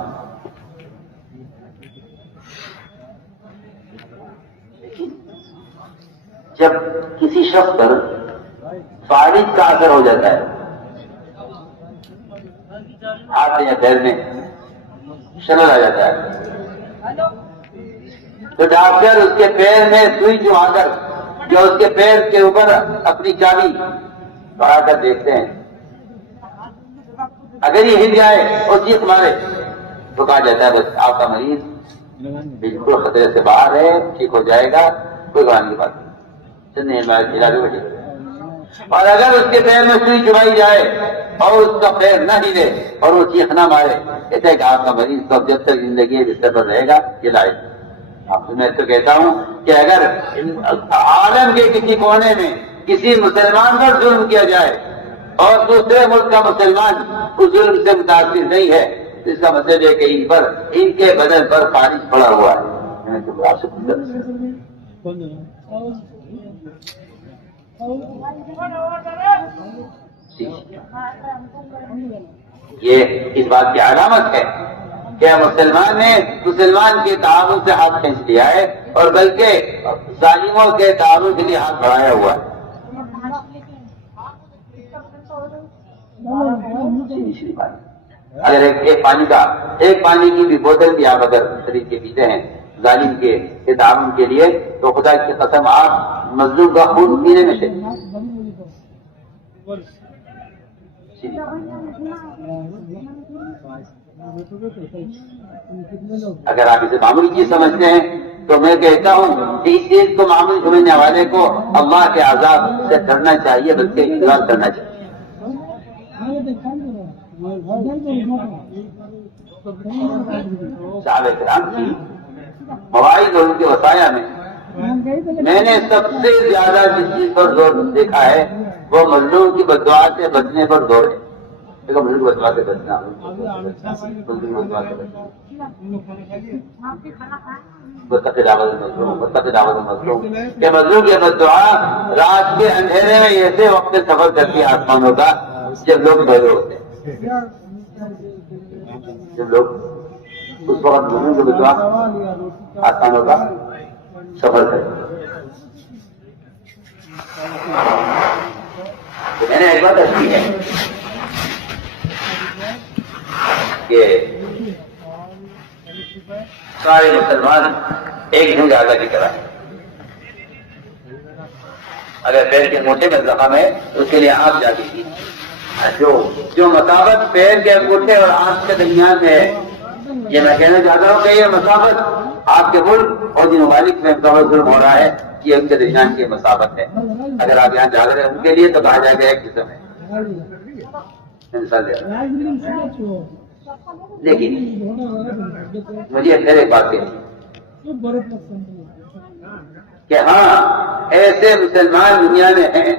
جب کسی شخص پر فارغ کا اثر ہو جاتا ہے، ہاتھ یا پیر میں شلل آ جاتا ہے، تو ڈاکٹر اس کے پیر میں سوئی چبھا کر یا اس کے پیر کے اوپر اپنی چابی بڑھا کر دیکھتے ہیں. اگر یہ ہل جائے اور چیخ مارے تو کہا جاتا ہے بس آپ کا مریض بالکل خطرے سے باہر ہے، ٹھیک ہو جائے گا، کوئی گھبرانے کی بات نہیں، علاج ہو جائے. اور اگر اس کے پیر میں سوئی چبھائی جائے اور اس کا پیر نہ ہلے اور وہ چیخ نہ مارے، کہتے ہیں کہ آپ کا مریض تو جب تک زندگی بستر پر رہے گا یہ علاج. آپ سے میں تو کہتا ہوں کہ اگر عالم کے کسی کونے میں کسی مسلمان پر ظلم کیا جائے اور دوسرے ملک کا مسلمان اس ظلم سے متاثر نہیں ہے تو اس کا مطلب ہے کہ ان کے بدن پر خارج پڑا ہوا ہے. یہ اس بات کی علامت ہے کہ مسلمان نے مسلمان کے تعاون سے ہاتھ کھینچ لیا ہے اور بلکہ ظالموں کے تعاون کے لیے ہاتھ بڑھایا ہوا ہے. اگر ایک پانی کی بھی بوتل بھی آپ اگر خرید کے پیتے ہیں ظالم کے تعاون کے لیے تو خدا کی قسم آپ مظلوم کا خون پینے میں سے. اگر آپ اسے معمولی چیز سمجھتے ہیں تو میں کہتا ہوں کہ اس چیز کو معمولی سمجھنے والے کو اللہ کے عذاب سے ڈرنا چاہیے بلکہ اقرار کرنا چاہیے. صحابہ کرام کی مواعظ اور ان کے وصایا میں نے سب سے زیادہ جس چیز پر زور دیکھا ہے وہ مظلوم کی بددعا سے بچنے پر زور ہے. مظلوم کی بددعا سے بچنا، مظلوم کہ مظلوم کی بددعا رات کے اندھیرے میں ایسے وقت سفر کرتی ہے آسمانوں کا جب لوگ بھرے ہوتے ہیں. جب لوگ اس وقت مظلوم کی بددعا آسمانوں کا سفر کرتے ہیں. تو میں نے ایک بات اچھی ہے کہ سارے مسلمان ایک دن زیادہ کی طرح اگر پیر کے انگوٹھے میں زخم ہے تو اس کے لیے آنکھ جاتی تھی. جو مسافت پیر کے انگوٹھے اور آنکھ کے درمیان میں ہے، یہ میں کہنا چاہتا ہوں کہ یہ مسافت آپ کے ملک اور جن ممالک میں ظلم ہو رہا ہے یہ ان کے درمیان کی مسافت ہے. اگر آپ یہاں جا رہے ہیں ان کے لیے تو کہا جائے گا ایک قسم ہے. لیکن مجھے پھر ایک بات کہی کہ ہاں ایسے مسلمان دنیا میں ہیں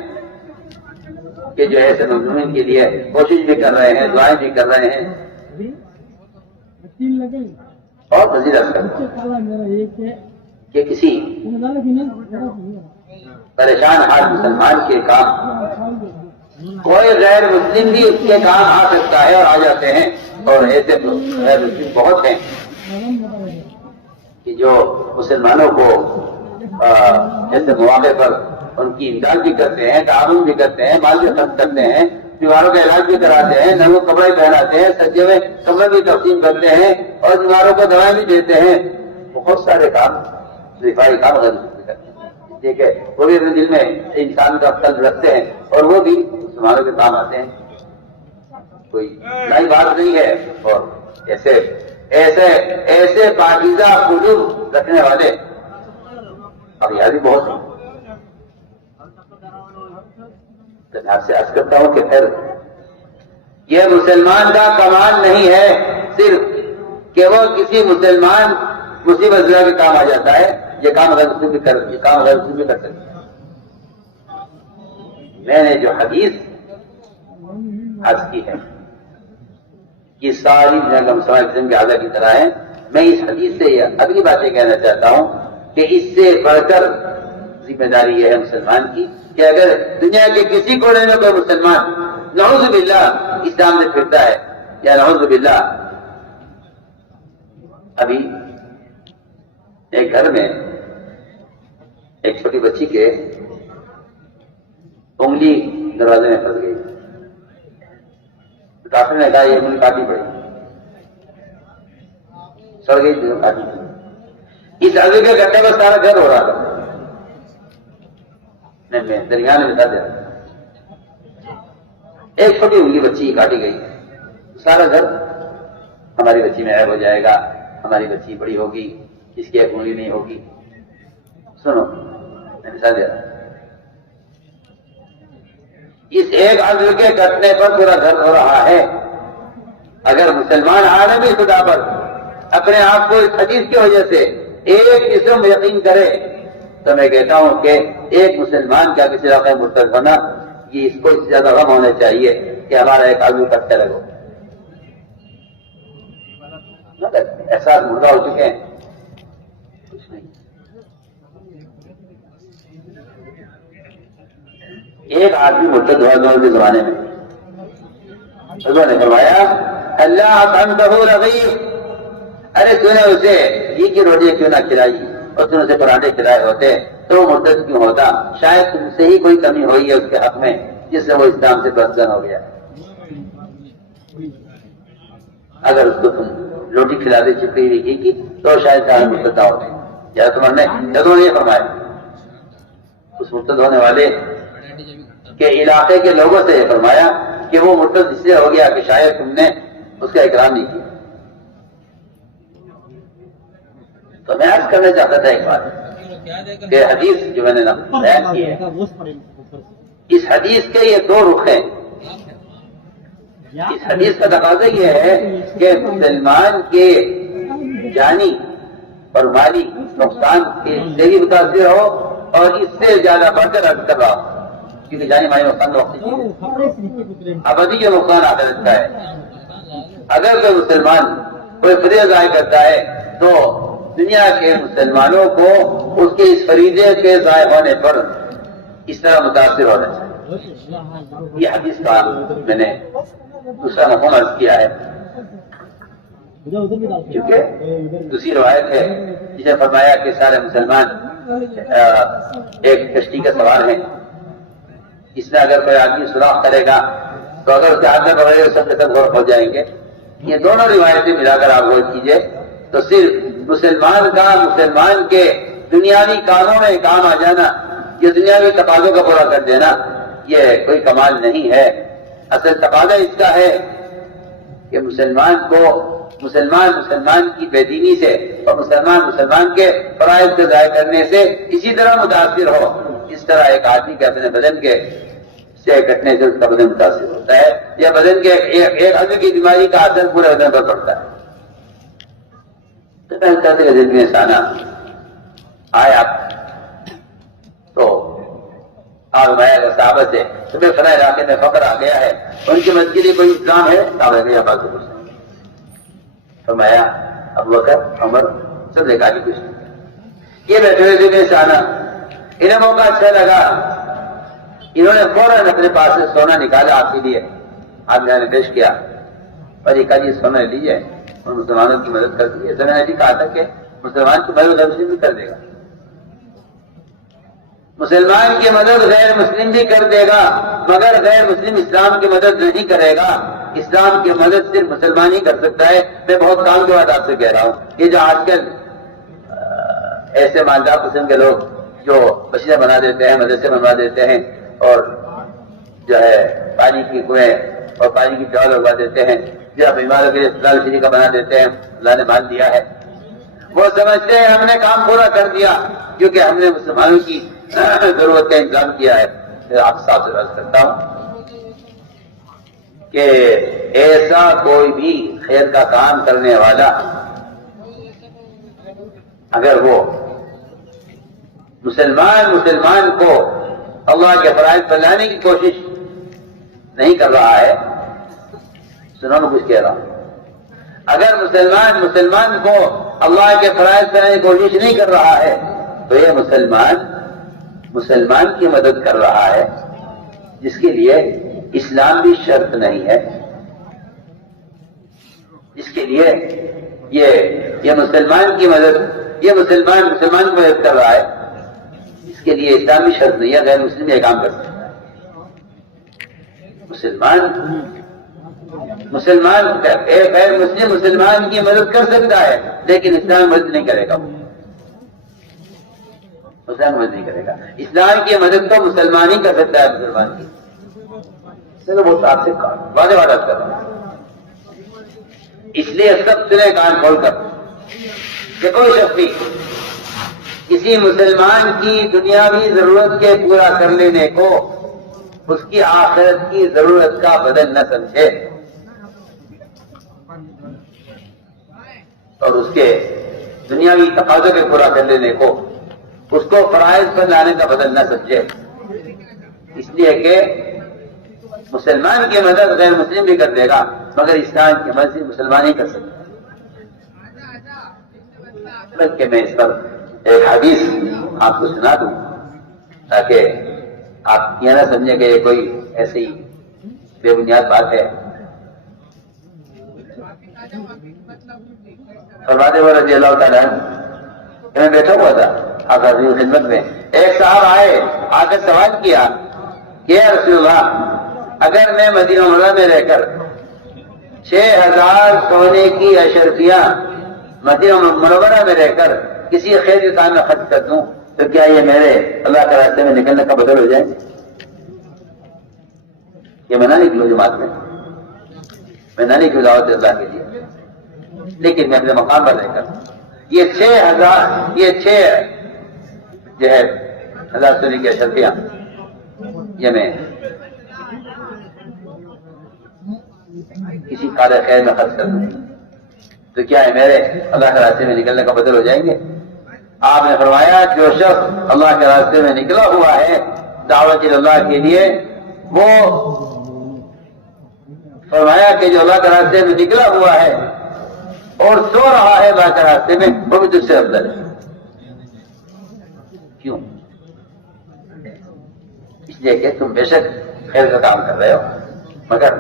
کہ جو ایسے مظلومین کے لیے کوشش بھی کر رہے ہیں، دعائیں بھی کر رہے ہیں اور مزید کہ کسی پریشان حال مسلمان کے کام کوئی غیر مسلم بھی اس کے کام آ سکتا ہے اور آ جاتے ہیں. اور ایسے غیر مسلم بہت ہیں کہ جو مسلمانوں کو ایسے مواقع پر ان کی امداد بھی کرتے ہیں، تعاون بھی کرتے ہیں، مال بھی خرچ کرتے ہیں، بیماروں کا علاج بھی کراتے ہیں، نئے کپڑے پہناتے ہیں، سجے میں کمرے بھی تقسیم کرتے ہیں اور بیماروں کو دوائیں بھی دیتے ہیں. بہت سارے کام رفائی کام غیر مسلم کرتے ہیں. ٹھیک ہے، وہ بھی اپنے دل میں انسان کا قلب رکھتے ہیں اور وہ بھی مسلمانوں کے کام آتے ہیں. کوئی نئی بات نہیں ہے. اور ایسے پاکیزہ قلوب رکھنے والے ابھی بہت ہیں. میں آپ سے عرض کرتا ہوں کہ پھر یہ مسلمان کا کمال نہیں ہے صرف کہ وہ کسی مسلمان مصیبت زدہ کے کام آ جاتا ہے. یہ کام غیر مسلم بھی کر سکتے. میں نے جو حدیث عرض کی ہے یہ ساری دنیا کا مسلمان قسم کے اعلیٰ کی طرح ہے. میں اس حدیث سے اگلی باتیں کہنا چاہتا ہوں کہ اس سے بڑھ کر ذمہ داری یہ ہے مسلمان کی کہ اگر دنیا کے کسی کونے میں کوئی مسلمان نعوذ باللہ اسلام سے پھرتا ہے یا نعوذ باللہ. ابھی ایک گھر میں ایک چھوٹی بچی کے انگلی دروازے میں پھنس گئی. ڈاکٹر نے کہا یہ انگلی کاٹی پڑی, سڑ گئی تھی کاٹی پڑی. اس عرضے کے گھٹنے کا سارا گھر ہو رہا تھا. میں درمیان میں بتا دیا ایک چھوٹی انگلی بچی کاٹی گئی, سارا گھر ہماری بچی میں عیب ہو جائے گا, ہماری بچی بڑی ہوگی, اس کی ایک انگلی نہیں ہوگی. سنو میں مثال دے رہا ہوں. اس ایک عضو کے کٹنے پر پورا گھر ہو رہا ہے. اگر مسلمان عالمی خدا پر اپنے آپ کو اس حدیث کی وجہ سے ایک قسم یقین کرے تو میں کہتا ہوں کہ ایک مسلمان کا کسی علاقے میں مرتد ہونا یہ اس کو اس سے زیادہ غم ہونا چاہیے کہ ہمارا ایک عضو کٹنے لگو. احساس مردہ ہو چکے ہیں, کچھ نہیں. ایک آدمی مرتد ہوا دونوں کے زمانے میں, حضور نے فرمایا اللہ اطعمتہ رغیف, ارے تو نے اسے گھی کی روٹی کیوں نہ کھلائی اور تم اسے پراٹھے کھلائے ہوتے تو وہ مرتد کیوں ہوتا. شاید تم سے ہی کوئی کمی ہوئی ہے اس کے حق میں جس سے وہ اسلام سے بدزن ہو گیا. اگر اس کو تم روٹی کھلا دے چپڑی ہوئی گھی کی تو شاید سارے مرتد ہوتے. یا تمہارے نے یہ فرمایا اس مرتد ہونے والے کہ علاقے کے لوگوں سے یہ فرمایا کہ وہ مرتد اس لیے ہو گیا کہ شاید تم نے اس کا اکرام نہیں کیا. تو میں عرض کرنا چاہتا تھا ایک بات کہ حدیث جو میں نے بیان کی ہے, اس حدیث کے یہ دو رخ ہیں. اس حدیث کا تقاضا یہ ہے کہ مسلمان کے جانی اور مالی نقصان سے بھی متاثر ہو اور اس سے زیادہ بڑھ کر عرض کر رہا ہو, کیونکہ جانی مالی نقصان وقتی ابدی جو نقصان آخرت کا ہے. اگر کوئی مسلمان کوئی فریضہ ضائع کرتا ہے تو دنیا کے مسلمانوں کو اس کے اس فریضے کے ضائع ہونے پر اس طرح متاثر ہونا چاہیے. یہ حدیث کا میں نے دوسرا مفہوم عرض کیا ہے, کیونکہ دوسری روایت ہے جسے فرمایا کہ سارے مسلمان ایک کشتی کے سوار ہیں. اس میں اگر کوئی آدمی سوراخ کرے گا تو اگر اس کے ہاتھ میں پکڑے گا سب کے سب غور ہو جائیں گے. یہ دونوں روایتیں ملا کر آپ غور کیجیے تو صرف مسلمان کا مسلمان کے دنیاوی کاموں میں کام آ جانا, یہ دنیاوی تقاضوں کا پورا کر دینا, یہ کوئی کمال نہیں ہے. اصل تقاضا اس کا ہے کہ مسلمان کی بے دینی سے اور مسلمان کے فرائض کو ضائع کرنے سے اسی طرح متاثر ہو اس طرح ایک آدمی کے اپنے بدن کے سے کٹنے سے اس کا بدن متاثر ہوتا ہے, یا بدن کے ایک عضو کی بیماری کا اثر پورے بدن پر پڑتا ہے. دل میں سانا آیا تو صحابہ سے تمہیں فلاں علاقے میں فقر آ گیا ہے, ان کی مدد کے لیے کوئی انتظام ہے؟ صحابہ نے بات کو پوچھا. فرمایا ابو بکر عمر سب نے کہا کہ کچھ نہیں. یہ بیٹھے ہوئے دل میں سانا, انہیں موقع اچھا لگا, انہوں نے فوراً اپنے پاس سے سونا نکالا آپ کے لیے, آپ نے پیش کیا اور یہ کہا جی سونا لیجیے اور مسلمانوں کی مدد کر دیجیے. تو میں نے کہا تھا کہ مسلمان کی مدد غیر مسلم بھی کر دے گا, مسلمان کی مدد غیر مسلم بھی کر دے گا, مگر غیر مسلم اسلام کی مدد نہیں کرے گا. اسلام کی مدد صرف مسلمان ہی کر سکتا ہے. میں بہت کام کے بعد آپ سے کہہ رہا ہوں, یہ جو آج کل ایسے مالدار قسم کے لوگ جو مسجدیں بنا دیتے ہیں, مدرسے بنوا دیتے ہیں اور جو ہے پانی کی کنویں اور پانی کی پیال لگوا دیتے ہیں, جو بیماروں کے لیے اسپتال فری کا بنا دیتے ہیں, اللہ نے مان دیا ہے. وہ سمجھتے ہیں ہم نے کام پورا کر دیا کیونکہ ہم نے مسلمانوں کی ضرورت کا انتظام کیا ہے. آپ صاحب سے عرض کرتا ہوں کہ ایسا کوئی بھی خیر کا کام کرنے والا اگر وہ مسلمان کو اللہ کے فرائض پر لانے کی کوشش نہیں کر رہا ہے, سنو میں کچھ کہہ رہا ہوں, اگر مسلمان کو اللہ کے فرائض کرنے کی کوشش نہیں کر رہا ہے تو یہ مسلمان کی مدد کر رہا ہے، جس کے لیے اسلام بھی شرط نہیں ہے، جس کے لیے یہ مسلمان کی مدد، یہ مسلمان کی مدد کر رہا ہے، اس کے لیے اسلام بھی شرط نہیں ہے، غیر مسلم یہ کام کر سکتا ہے۔ ایک غیر مسلم مسلمان کی مدد کر سکتا ہے، لیکن اسلام مدد نہیں کرے گا، مسلمان مدد نہیں کرے گا۔ اسلام کی مدد تو مسلمان ہی کر سکتا ہے، مسلمان کی۔ وہ آپ سے واضح بات کر رہا ہوں، اس لیے سب سنے کان کھول کر کہ کوئی شخص بھی کسی مسلمان کی دنیاوی ضرورت کے پورا کر لینے کو اس کی آخرت کی ضرورت کا بدل نہ سمجھے، اور اس کے دنیاوی تقاضے کے پورا کر لینے کو اس کو فرائض پر لانے کا بدل نہ سمجھے، اس لیے کہ مسلمان کی مدد غیر مسلم بھی کر دے گا، مگر اسلام کی مدد مسلمان ہی کر سکتا ہے۔ بلکہ میں اس پر ایک حدیث آپ کو سنا دوں تاکہ آپ یہ نہ سمجھیں کہ یہ کوئی ایسی بے بنیاد بات ہے۔ فرماتے ہوئے رضی اللہ تعالیٰ میں بیٹھا ہوا تھا آپ کی خدمت میں، ایک صاحب آئے، آ کر سوال کیا کہ یا رسول اللہ، اگر میں مدینہ منورہ میں رہ کر 6000 سونے کی اشرفیاں مدینہ منورہ میں رہ کر کسی خیر کام میں خرچ کر دوں تو کیا یہ میرے اللہ کے راستے میں نکلنے کا بدل ہو جائے؟ یہ میں نہ نکلوں جماعت میں نہ نکلوں دعوت اللہ کے لیے، لیکن میں اپنے مقام پر رہ کر یہ 6 جو ہے 1000 سونے کی اشرفیاں یہ میں کسی کار خیر میں خرچ کر دوں تو کیا ہے میرے اللہ کے راستے میں نکلنے کا بدل ہو جائیں گے؟ آپ نے فرمایا جو شخص اللہ کے راستے میں نکلا ہوا ہے دعوت اللہ کے لیے، وہ فرمایا کہ جو اللہ کے راستے میں نکلا ہوا ہے اور سو رہا ہے اللہ کے راستے میں، وہ بھی تجھ سے افضل ہے۔ کیوں؟ اس لیے کہ تم بے شک خیر کا کام کر رہے ہو، مگر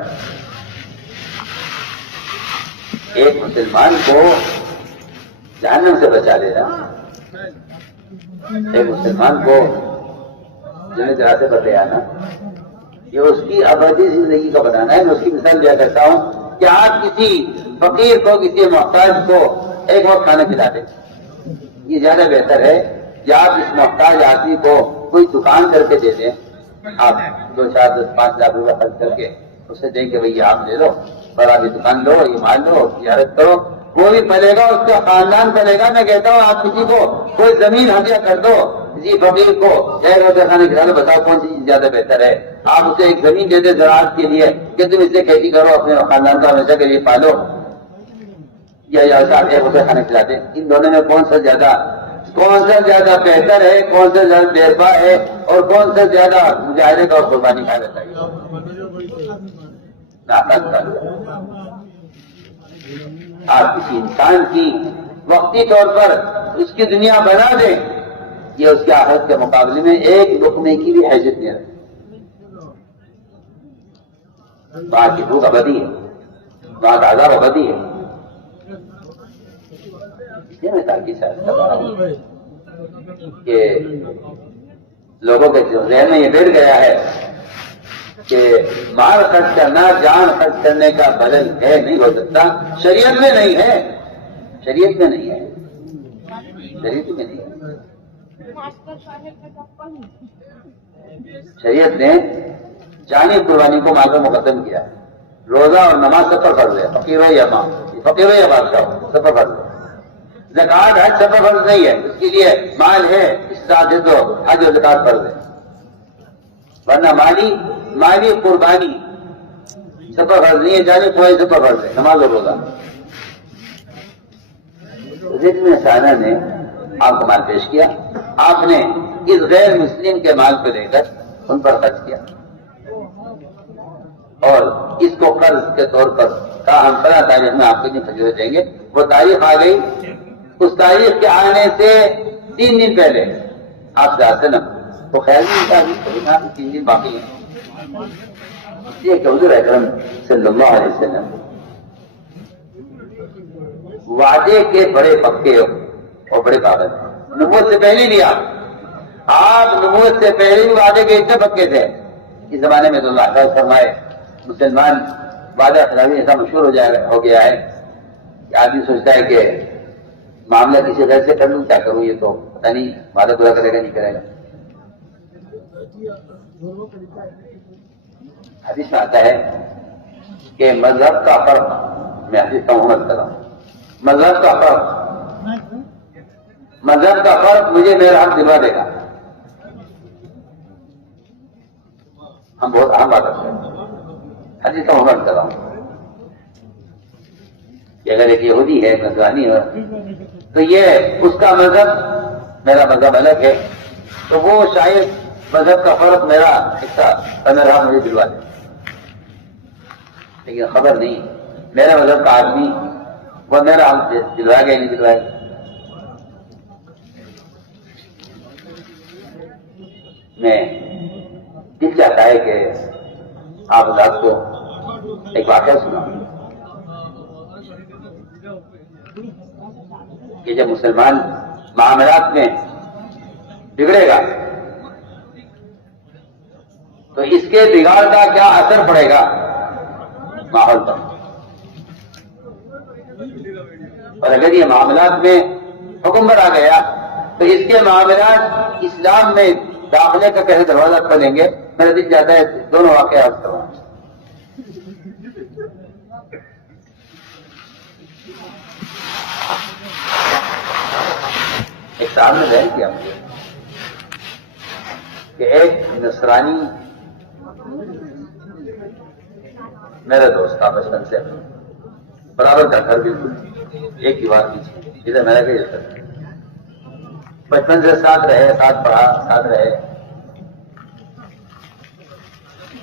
ایک مسلمان کو جہنم سے بچا لے رہا، ایک مسلمان کو جنت کے راستے پر لے آنا، یہ اس کی ابدی زندگی کا بنانا ہے۔ میں اس کی مثال دیا کرتا ہوں کہ آپ کسی فقیر کو، کسی محتاج کو ایک وقت کھانا کھلا دیں، یہ زیادہ بہتر ہے کہ آپ اس محتاج آدمی کو کوئی دکان کر کے دے دیں، آپ 2 4 10 5 لاکھ روپے خرچ کر کے اسے دیں کہ بھئی آپ لے لو اور آپ یہ دکان لو، یہ مال لو، تجارت کرو، وہ بھی پلے گا، اس کا خاندان پلے گا۔ میں کہتا ہوں آپ کسی کو کوئی زمین ہدیہ کر دو، کسی فقیر کو 1 روپے کھانے کھلا دو، بتاؤ کون سی چیز زیادہ بہتر ہے؟ آپ اسے ایک زمین دے دیں زراعت کے لیے کہ تم اس سے کھیتی کرو، اپنے خاندان کو ہمیشہ کے لیے پالو، یا 1 روپے کھانے کھلا دیں۔ ان دونوں میں کون سا زیادہ بہتر ہے، کون سا زیادہ دیرپا ہے، اور کون سا زیادہ مجاہدے کا اور قربانی کا رہتا ہے؟ آپ کسی انسان کی وقتی طور پر اس کی دنیا بنا دیں، یہ اس کی آخرت کے مقابلے میں ایک لقمے کی بھی حیثیت نہیں رہتی۔ وہاں کی بھوک ابدی ہے، وہاں کا عذاب ابدی ہے۔ یہ میں تاکہ ساتھ بتا رہا ہوں کہ لوگوں کے ذہن میں یہ بیٹھ گیا ہے کہ مال خرچ کرنا جان خرچ کرنے کا بدل ہے، نہیں ہو سکتا، شریعت میں نہیں ہے، شریعت میں نہیں ہے، شریعت میں نہیں ہے۔ شریعت نے جانی قربانی کو مال پر مقدم کیا ہے۔ روزہ اور نماز سب پر فرض ہے، فقیر ہو یا ماں، فقیر ہو یا بادشاہ ہو، سب پر فرض ہے۔ زکوٰۃ حج سب پر فرض نہیں ہے، اس کے لیے مال ہے، اس ساتھ ہے تو حج اور زکوٰۃ فرض ہے، ورنہ مالی قربانی سب پر فرض نہیں ہے، جانی قربانی سب پر فرض ہے، نماز اور روزہ۔ ذکر سانہ نے آپ کو مال پیش کیا، آپ نے اس غیر مسلم کے مال کو لے کر ان پر خرچ کیا اور اس کو قرض کے طور پر کہا ہم فلاں تاریخ میں آپ کو نہیں فضیلت دیں گے. وہ تاریخ آ گئی. اس تاریخ کے آنے سے 3 دن پہلے آپ سے وسلم تو خیر نہیں تھا 3 دن باقی ہیں. یہ کہ حضور اکرم صلی اللہ علیہ وسلم وعدے کے بڑے پکے اور بڑے پابند ہیں. نبوت سے پہلے بھی آپ نبوت سے پہلے بھی وعدے کے اتنے پکے تھے. اس زمانے میں تو اللہ تعالیٰ فرمائے مسلمان وعدہ خلافی ایسا مشہور ہو گیا ہے کہ آدمی سوچتا ہے کہ معاملہ کسی غیر سے کر لوں کیا کروں, یہ تو پتہ نہیں وعدہ پورا کرے گا نہیں کرے گا. حدیث میں آتا ہے کہ مذہب کا فرق, میں حدیث کا محمد کر رہا ہوں, مذہب کا فرق مجھے میرا حق دلوا دے گا. ہم بہت اہم بات کرتے ہیں. حدیث کا محمد کر رہا ہوں کہ اگر ایک یہودی ہے نصرانی ہے تو یہ اس کا مذہب میرا مذہب الگ ہے, تو وہ شاید مذہب کا فرق میرا حصہ میرا مجھے دلوا دے. لیکن خبر نہیں میرا مذہب کا آدمی وہ میرا ہم دلوا گیا نہیں دلوائے. میں دل چاہتا ہے کہ آپ حضرات کو ایک واقعہ سنا کہ جب مسلمان معاملات میں بگڑے گا تو اس کے بگاڑ کا کیا اثر پڑے گا ماحول پر, اور اگر یہ معاملات میں حکم پر آ گیا تو اس کے معاملات اسلام میں داخلے کا کیسے دروازہ کھولیں گے. میرا دل چاہتا ہے دونوں واقعات کروانا. ایک صاحب نے بیان کیا مجھے کہ ایک نصرانی میرا دوست تھا بچپن سے, برابر کا گھر بالکل ایک دیوار پیچھے ادھر میرا کہ ادھر, بچپن سے ساتھ رہے, ساتھ پڑھا, ساتھ رہے,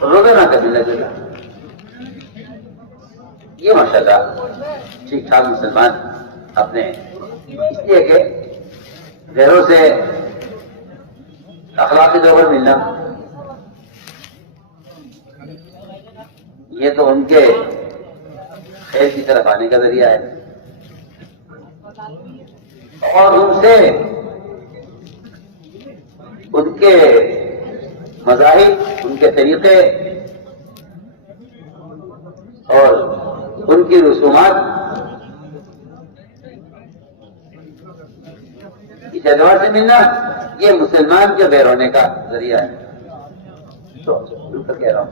روزہ نہ کرنے لگے. یہ ماشاءاللہ ٹھیک ٹھاک مسلمان اپنے اس لیے کہ غیروں سے اخلاقی طور پر ملنا یہ تو ان کے خیر کی طرف آنے کا ذریعہ ہے, اور ان سے ان کے مذاہب, ان کے طریقے اور ان کی رسومات اس اعتبار سے ملنا یہ مسلمان کے غیر ہونے کا ذریعہ ہے. تو بالکل کہہ رہا ہوں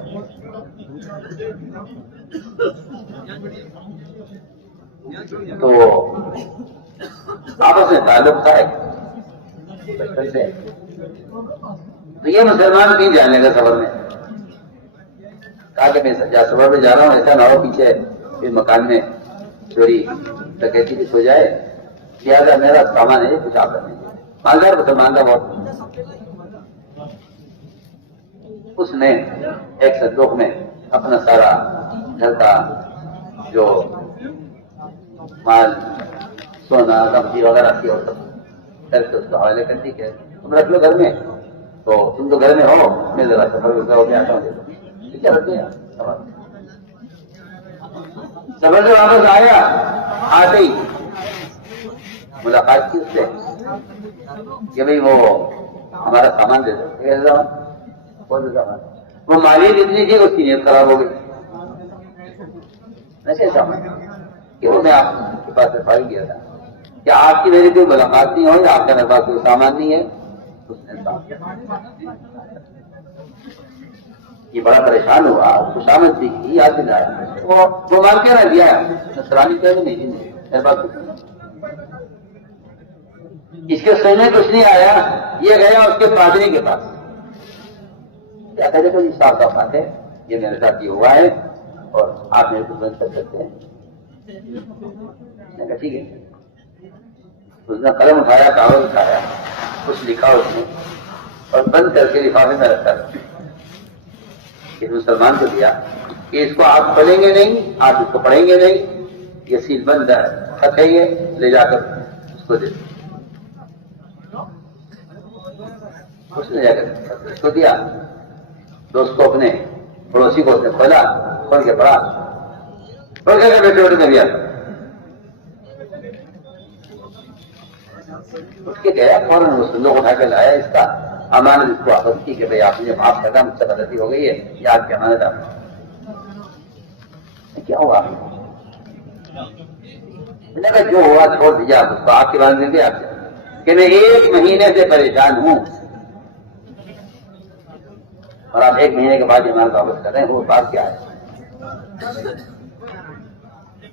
تو آپس میں تعلق تھا بچپن سے, تو یہ مسلمان کہیں جانے کا سفر میں کہا کہ میں سفر پہ جا رہا ہوں, ایسا نہ ہو پیچھے پھر مکان میں چوری ڈکیتی کچھ ہو جائے, لہٰذا میرا سامان ہے کچھ آپ کرنے مالدار مسلمان کا بہت. اس نے ایک صندوق میں اپنا سارا گھر کا جو مال سونا کمچی وغیرہ کی اور سب کر کے اس کا حوالے کر دی کہ تم رکھ لو گھر میں, تو تم تو گھر میں ہو, میں ذرا سفر ہو کے آتا ہوں. ٹھیک ہے, رکھ دیا. سفر سے واپس آیا, آتے ہی ملاقات کی اس سے کہ بھئی وہ ہمارا سامان دے دو. وہ مالیت اتنی تھی اس کی نیت خراب ہو گئی. ایسے سامان کہ وہ میں آپ کے پاس سے پائی گیا تھا کہ آپ کی میری کوئی ملاقات نہیں ہو یا آپ کا میرے پاس کوئی سامان نہیں ہے. اس نے یہ بڑا پریشان ہوا, خوشامد بھی کی, یاد دلایا, وہ مار کے رہ گیا. نصرانی کہہ نہیں میرے پاس اس کے سمجھ کچھ نہیں آیا. یہ گیا اس کے پادری کے پاس, کیا کہتے کوئی صاف صاف بات ہے, یہ میرے ساتھ یہ ہوا ہے اور آپ میرے کو بند کر سکتے ہیں. ٹھیک ہے. اس نے قلم اٹھایا, کاغذ اٹھایا, کچھ لکھا اس نے اور بند کر کے لفافے میں رکھا, کہ مسلمان کو دیا کہ اس کو آپ پڑھیں گے نہیں، آپ اس کو پڑھیں گے نہیں، یہ سیل بند ہے، خط ہے، یہ لے جا کر اس کو دے دو۔ اس نے جا کر اس کو دیا، دوست کو اپنے پڑوسی کو اس نے کھولا، کھول کے پڑھا، کھول کے بیٹھے بیٹھے دیا، اس کے گیا فوراً اس لوگ اٹھا کے لایا، اس کا امانت اس کو واپس کی کہ بھائی آپ نے معاف کر دیا، مجھ سے غلطی ہو گئی ہے، یہ آپ کی امانت آپ کیا ہوا؟ میں نے کہا جو ہوا چھوڑ دیا، اس کو آپ کی بات مل گئی آپ سے کہ میں 1 مہینے سے پریشان ہوں اور آپ 1 مہینے کے بعد امانت واپس کر رہے ہیں، وہ بات کیا ہے؟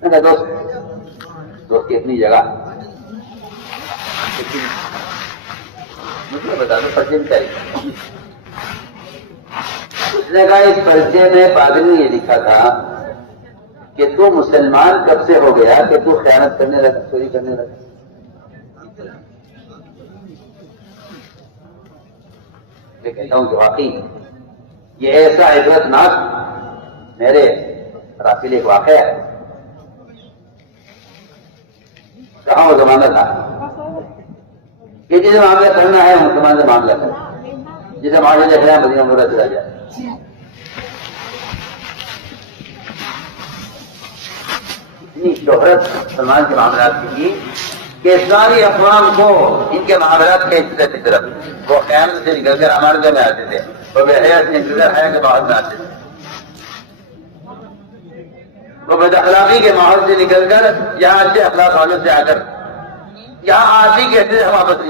میں نے کہا دوست کی اپنی جگہ، مجھے بتا دو پرچے میں کیا لکھا؟ اس نے کہا اس پرچے میں پادری نے یہ لکھا تھا کہ تو مسلمان کب سے ہو گیا کہ تو خیانت کرنے لگا، چوری کرنے لگا؟ میں کہتا ہوں کہ واقعی یہ ایسا عبرت ناک میرے رافل ایک واقعہ ہے، کہاں وہ زمانہ تھا کہ جسے معاملہ کرنا ہے مسلمان سے معاملہ کرنا، جسے معاملہ دیکھنا ہے مدینہ منورہ چلا جائے۔ اتنی شہرت مسلمان کے معاملات کی تھی کہ ساری اقوام کو ان کے معاملات کھینچتے تھے طرف، وہ خیانت سے نکل کر امانتوں میں آتے تھے، وہ بے حیا سے نکل کر حیا کے ماحول میں آتے تھے، وہ بد اخلاقی کے ماحول سے نکل کر یہاں اچھے اخلاق والوں سے آ کر یہاں آتی کہتے تھے ہم واپس نہیں